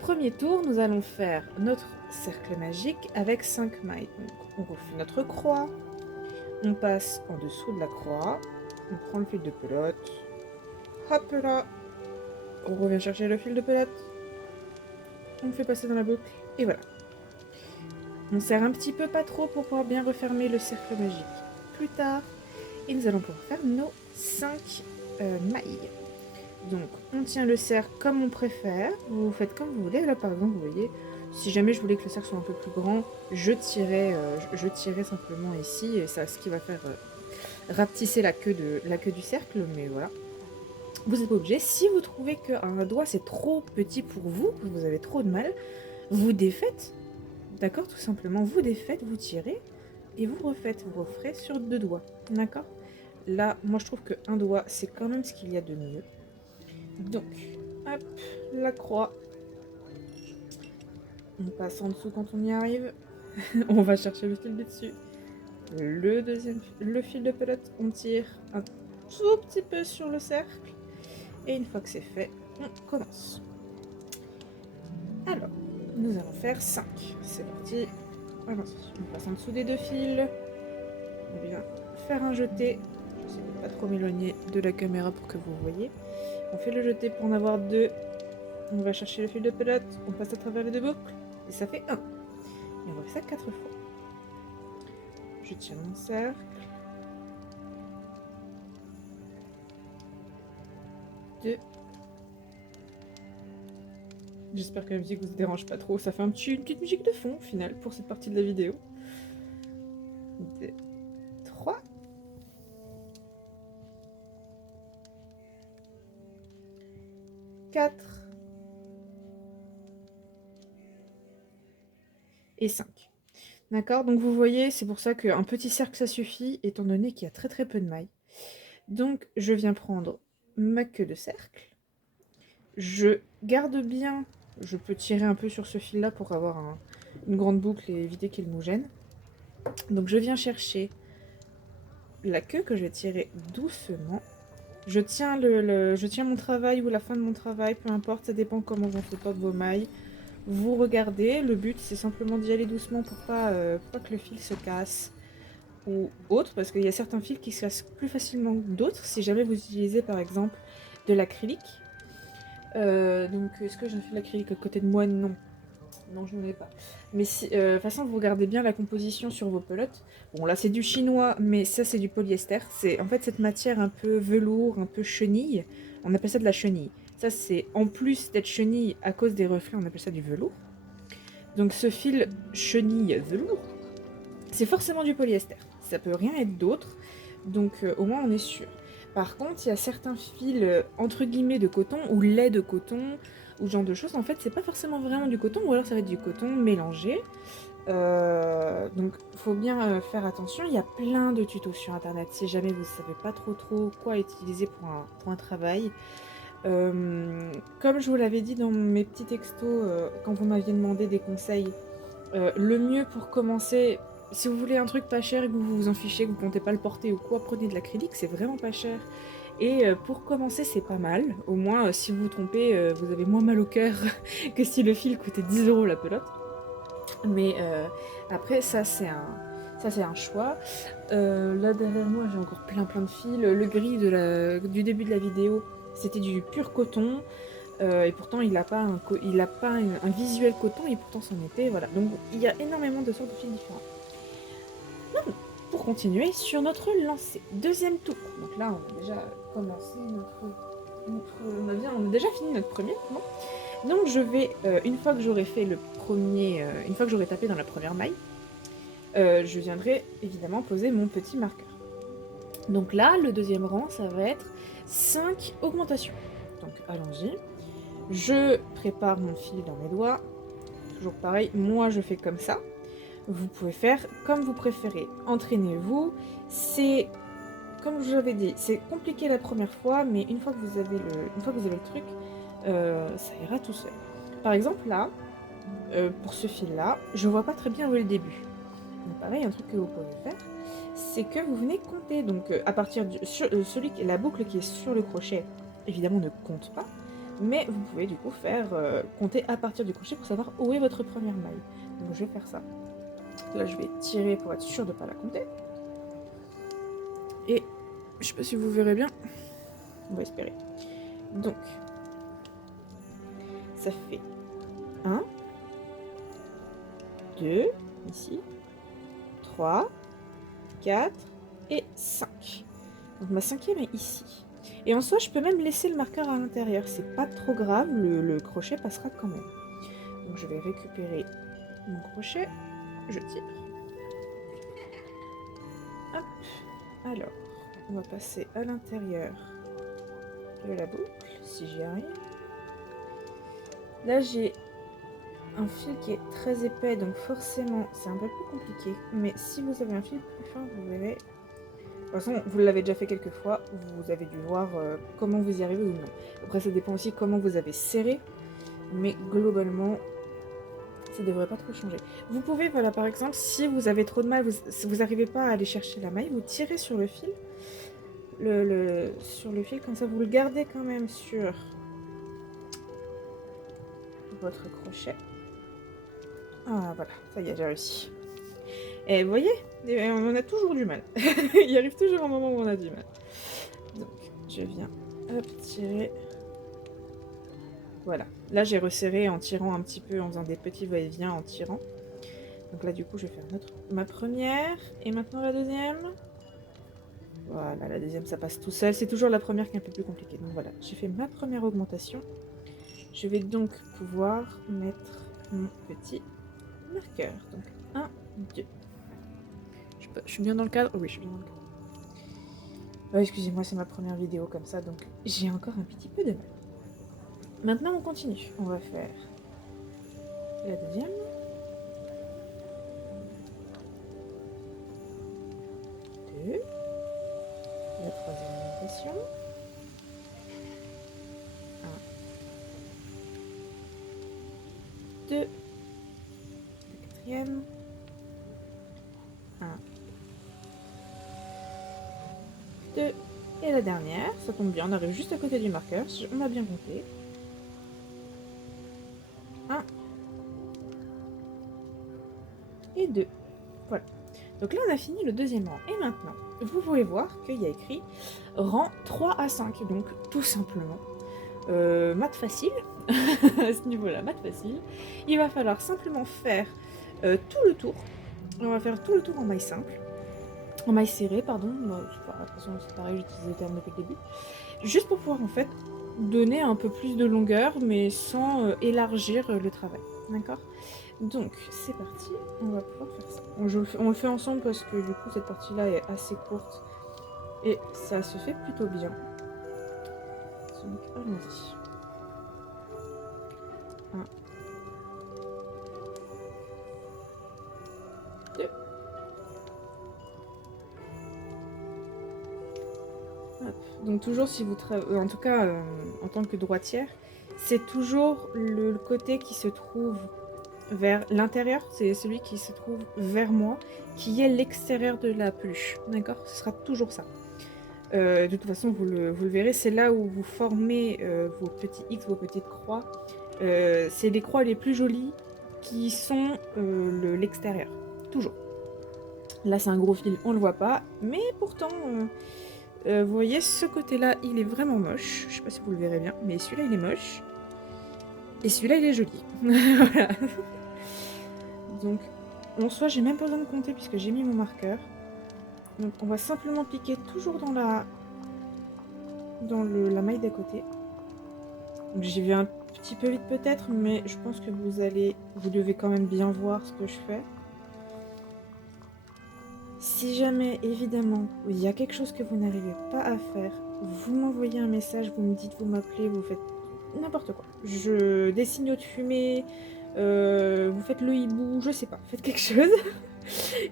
premier tour, nous allons faire notre cercle magique avec 5 mailles. Donc, on refait notre croix, on passe en dessous de la croix, on prend le fil de pelote, hop là, on revient chercher le fil de pelote, on le fait passer dans la boucle, et voilà. On serre un petit peu, pas trop, pour pouvoir bien refermer le cercle magique plus tard, et nous allons pouvoir faire nos 5 mailles. Donc, on tient le cercle comme on préfère. Vous faites comme vous voulez. Là, par exemple, vous voyez, si jamais je voulais que le cercle soit un peu plus grand, je tirais simplement ici. Et ça, ce qui va faire rapetisser la queue du cercle. Mais voilà. Vous n'êtes pas obligé. Si vous trouvez qu'un doigt, c'est trop petit pour vous, que vous avez trop de mal, vous défaites. D'accord? Tout simplement, vous défaites, vous tirez. Et vous refaites. Vous referez sur 2 doigts. D'accord? Là, moi, je trouve qu'un doigt, c'est quand même ce qu'il y a de mieux. Donc, hop, la croix. On passe en dessous quand on y arrive. On va chercher le fil du dessus. Le fil de pelote, on tire un tout petit peu sur le cercle. Et une fois que c'est fait, on commence. Alors, nous allons faire 5. C'est parti. Allons-y. On passe en dessous des 2 fils. On vient faire un jeté. J'essaie de ne pas trop m'éloigner de la caméra pour que vous voyez. On fait le jeté pour en avoir 2. On va chercher le fil de pelote. On passe à travers les 2 boucles. Et ça fait 1. Et on refait ça 4 fois. Je tire mon cercle. 2. J'espère que la musique vous dérange pas trop. Ça fait une petite musique de fond au final pour cette partie de la vidéo. 2, 3. 4 et 5. D'accord? Donc vous voyez, c'est pour ça qu'un petit cercle ça suffit, étant donné qu'il y a très très peu de mailles. Donc je viens prendre ma queue de cercle. Je garde bien, je peux tirer un peu sur ce fil là pour avoir une grande boucle et éviter qu'il nous gêne. Donc je viens chercher la queue que je vais tirer doucement. Je tiens, je tiens mon travail ou la fin de mon travail, peu importe, ça dépend comment vont se portent vos mailles. Vous regardez, le but c'est simplement d'y aller doucement pour pas que le fil se casse ou autre, parce qu'il y a certains fils qui se cassent plus facilement que d'autres si jamais vous utilisez par exemple de l'acrylique. Donc est-ce que j'ai fait de l'acrylique à côté de moi? Non. Non, je n'en ai pas. Mais si, de toute façon, vous regardez bien la composition sur vos pelotes. Bon, là, c'est du chinois, mais ça, c'est du polyester. C'est en fait cette matière un peu velours, un peu chenille. On appelle ça de la chenille. Ça, c'est en plus d'être chenille à cause des reflets, on appelle ça du velours. Donc, ce fil chenille velours, c'est forcément du polyester. Ça peut rien être d'autre. Donc, au moins, on est sûr. Par contre, il y a certains fils, entre guillemets, de coton ou lait de coton ou ce genre de choses. En fait, c'est pas forcément vraiment du coton, ou alors ça va être du coton mélangé. Donc, faut bien faire attention. Il y a plein de tutos sur internet si jamais vous savez pas trop quoi utiliser pour un travail. Comme je vous l'avais dit dans mes petits textos quand vous m'aviez demandé des conseils, le mieux pour commencer, si vous voulez un truc pas cher et que vous vous en fichez, que vous comptez pas le porter ou quoi, prenez de l'acrylique, c'est vraiment pas cher. Et pour commencer, c'est pas mal. Au moins, si vous vous trompez, vous avez moins mal au cœur que si le fil coûtait 10 € la pelote. Mais après, ça c'est un choix. Là derrière moi, j'ai encore plein de fils. Le gris du début de la vidéo, c'était du pur coton. Et pourtant, il n'a pas, un visuel coton, et pourtant c'en était. Voilà. Donc, il y a énormément de sortes de fils différents. Donc, pour continuer sur notre lancée, deuxième tour. Donc là, on a déjà commencé on a déjà fini notre premier mouvement. Donc, je vais, une fois que j'aurai fait une fois que j'aurai tapé dans la première maille, je viendrai évidemment poser mon petit marqueur. Donc là, le deuxième rang, ça va être 5 augmentations. Donc, allons-y. Je prépare mon fil dans mes doigts. Toujours pareil, moi je fais comme ça. Vous pouvez faire comme vous préférez. Entraînez-vous. C'est, comme je vous l'avais dit, c'est compliqué la première fois, mais une fois que vous avez le truc, ça ira tout seul. Par exemple là, pour ce fil-là, je vois pas très bien où est le début. Donc pareil, un truc que vous pouvez faire, c'est que vous venez compter. Donc à partir la boucle qui est sur le crochet, évidemment ne compte pas. Mais vous pouvez du coup faire compter à partir du crochet pour savoir où est votre première maille. Donc je vais faire ça. Là je vais tirer pour être sûre de ne pas la compter. Et je sais pas si vous verrez bien. On va espérer. Donc ça fait 1, 2, ici, 3, 4 et 5. Donc ma cinquième est ici. Et en soi, je peux même laisser le marqueur à l'intérieur. C'est pas trop grave, le crochet passera quand même. Donc je vais récupérer mon crochet, je tire. Hop. Alors, on va passer à l'intérieur de la boucle, si j'y arrive. Là, j'ai un fil qui est très épais, donc forcément, c'est un peu plus compliqué. Mais si vous avez un fil plus fin, vous verrez. De toute façon, vous l'avez déjà fait quelques fois, vous avez dû voir comment vous y arrivez ou non. Après, ça dépend aussi comment vous avez serré, mais globalement, ça devrait pas trop changer. Vous pouvez, voilà, par exemple, si vous avez trop de mal, si vous n'arrivez pas à aller chercher la maille, vous tirez sur le fil, sur le fil, comme ça, vous le gardez quand même sur votre crochet. Ah, voilà, ça y est, j'ai réussi. Et vous voyez, on a toujours du mal. Il arrive toujours un moment où on a du mal. Donc, je viens, hop, tirer. Voilà. Là, j'ai resserré en tirant un petit peu, en faisant des petits va-et-vient en tirant. Donc là, du coup, je vais faire ma première. Et maintenant, la deuxième. Voilà, la deuxième, ça passe tout seul. C'est toujours la première qui est un peu plus compliquée. Donc voilà, j'ai fait ma première augmentation. Je vais donc pouvoir mettre mon petit marqueur. Donc, 1, 2. Je suis bien dans le cadre? Oui, je suis bien dans le cadre. Oh, excusez-moi, c'est ma première vidéo comme ça, donc j'ai encore un petit peu de mal. Maintenant, on continue. On va faire la deuxième. Deux. La troisième alimentation. Un. Deux. La quatrième. Un. Deux. Et la dernière. Ça tombe bien, on arrive juste à côté du marqueur. On a bien compté. Un. Et deux. Voilà. Donc là, on a fini le deuxième rang. Et maintenant, vous pouvez voir qu'il y a écrit rang 3 à 5. Donc, tout simplement, maths facile. À ce niveau-là, maths facile. Il va falloir simplement faire tout le tour. On va faire tout le tour en maille simple. En maille serrée, pardon. Bon, attention, c'est pareil, j'utilise le terme depuis le début. Juste pour pouvoir, en fait, donner un peu plus de longueur, mais sans élargir le travail. D'accord ? Donc, c'est parti, on va pouvoir faire ça. On le fait ensemble parce que du coup, cette partie-là est assez courte et ça se fait plutôt bien. Donc, allons-y. 1, 2. Hop. Donc, toujours si vous travaillez, en tout cas, en tant que droitière, c'est toujours le côté qui se trouve vers l'intérieur, c'est celui qui se trouve vers moi, qui est l'extérieur de la peluche, d'accord? Ce sera toujours ça. De toute façon, vous le verrez, c'est là où vous formez vos petits X, vos petites croix. C'est les croix les plus jolies qui sont l'extérieur, toujours. Là, c'est un gros fil, on le voit pas, mais pourtant, vous voyez, ce côté-là, il est vraiment moche. Je sais pas si vous le verrez bien, mais celui-là, il est moche. Et celui-là, il est joli. Voilà. Donc, en soi, j'ai même pas besoin de compter puisque j'ai mis mon marqueur. Donc, on va simplement piquer toujours dans la maille d'à côté. Donc, j'y vais un petit peu vite peut-être, mais je pense que vous devez quand même bien voir ce que je fais. Si jamais, évidemment, il y a quelque chose que vous n'arrivez pas à faire, vous m'envoyez un message, vous me dites, vous m'appelez, vous faites n'importe quoi. Des signaux de fumée, vous faites le hibou, je sais pas, faites quelque chose.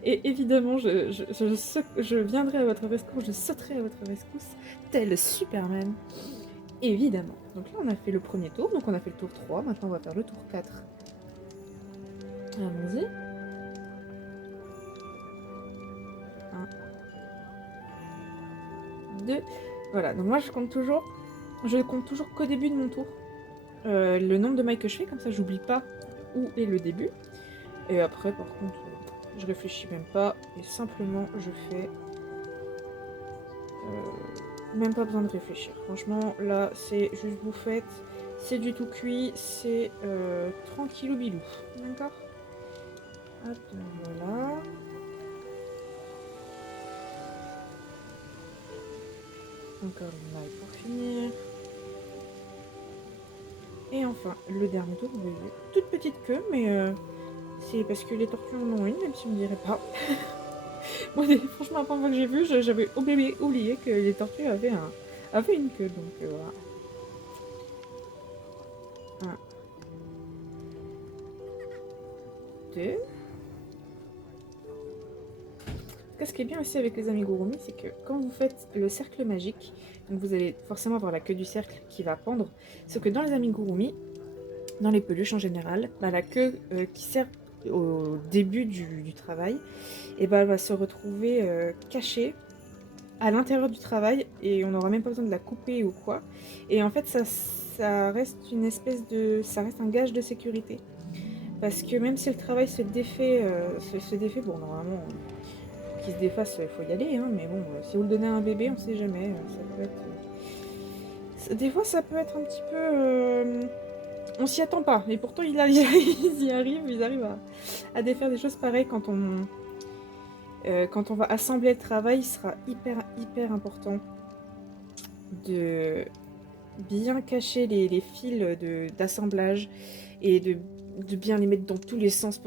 Et évidemment, je viendrai à votre rescousse, je sauterai à votre rescousse, tel Superman. Évidemment. Donc là, on a fait le premier tour, donc on a fait le tour 3, maintenant on va faire le tour 4. Allons-y. 1, 2. Voilà, donc moi je compte toujours qu'au début de mon tour. Le nombre de mailles que je fais, comme ça j'oublie pas où est le début. Et après, par contre, je réfléchis même pas, et simplement je fais... même pas besoin de réfléchir. Franchement, là, c'est juste vous faites, c'est du tout cuit, c'est tranquillou bilou. D'accord ? Hop, voilà. Encore une maille pour finir. Et enfin, le dernier tour, vous voyez, toute petite queue, mais c'est parce que les tortues en ont une, même si on dirait pas. Moi, franchement, la première fois que j'ai vu, j'avais oublié que les tortues avaient une queue, donc voilà. 1, 2. Ce qui est bien aussi avec les amigurumi, c'est que quand vous faites le cercle magique, donc vous allez forcément avoir la queue du cercle qui va pendre, sauf que dans les amigurumi, dans les peluches en général, la queue qui sert au début du travail, et elle va se retrouver cachée à l'intérieur du travail et on n'aura même pas besoin de la couper ou quoi. Et en fait, ça reste ça reste un gage de sécurité. Parce que même si le travail se défait, bon, normalement, qu'il se défasse, il faut y aller, hein, mais bon, si vous le donnez à un bébé, on sait jamais, ça peut être... Des fois, ça peut être un petit peu... on s'y attend pas, et pourtant, ils arrivent à défaire des choses pareilles quand on va assembler le travail. Il sera hyper important de bien cacher les fils d'assemblage et de bien les mettre dans tous les sens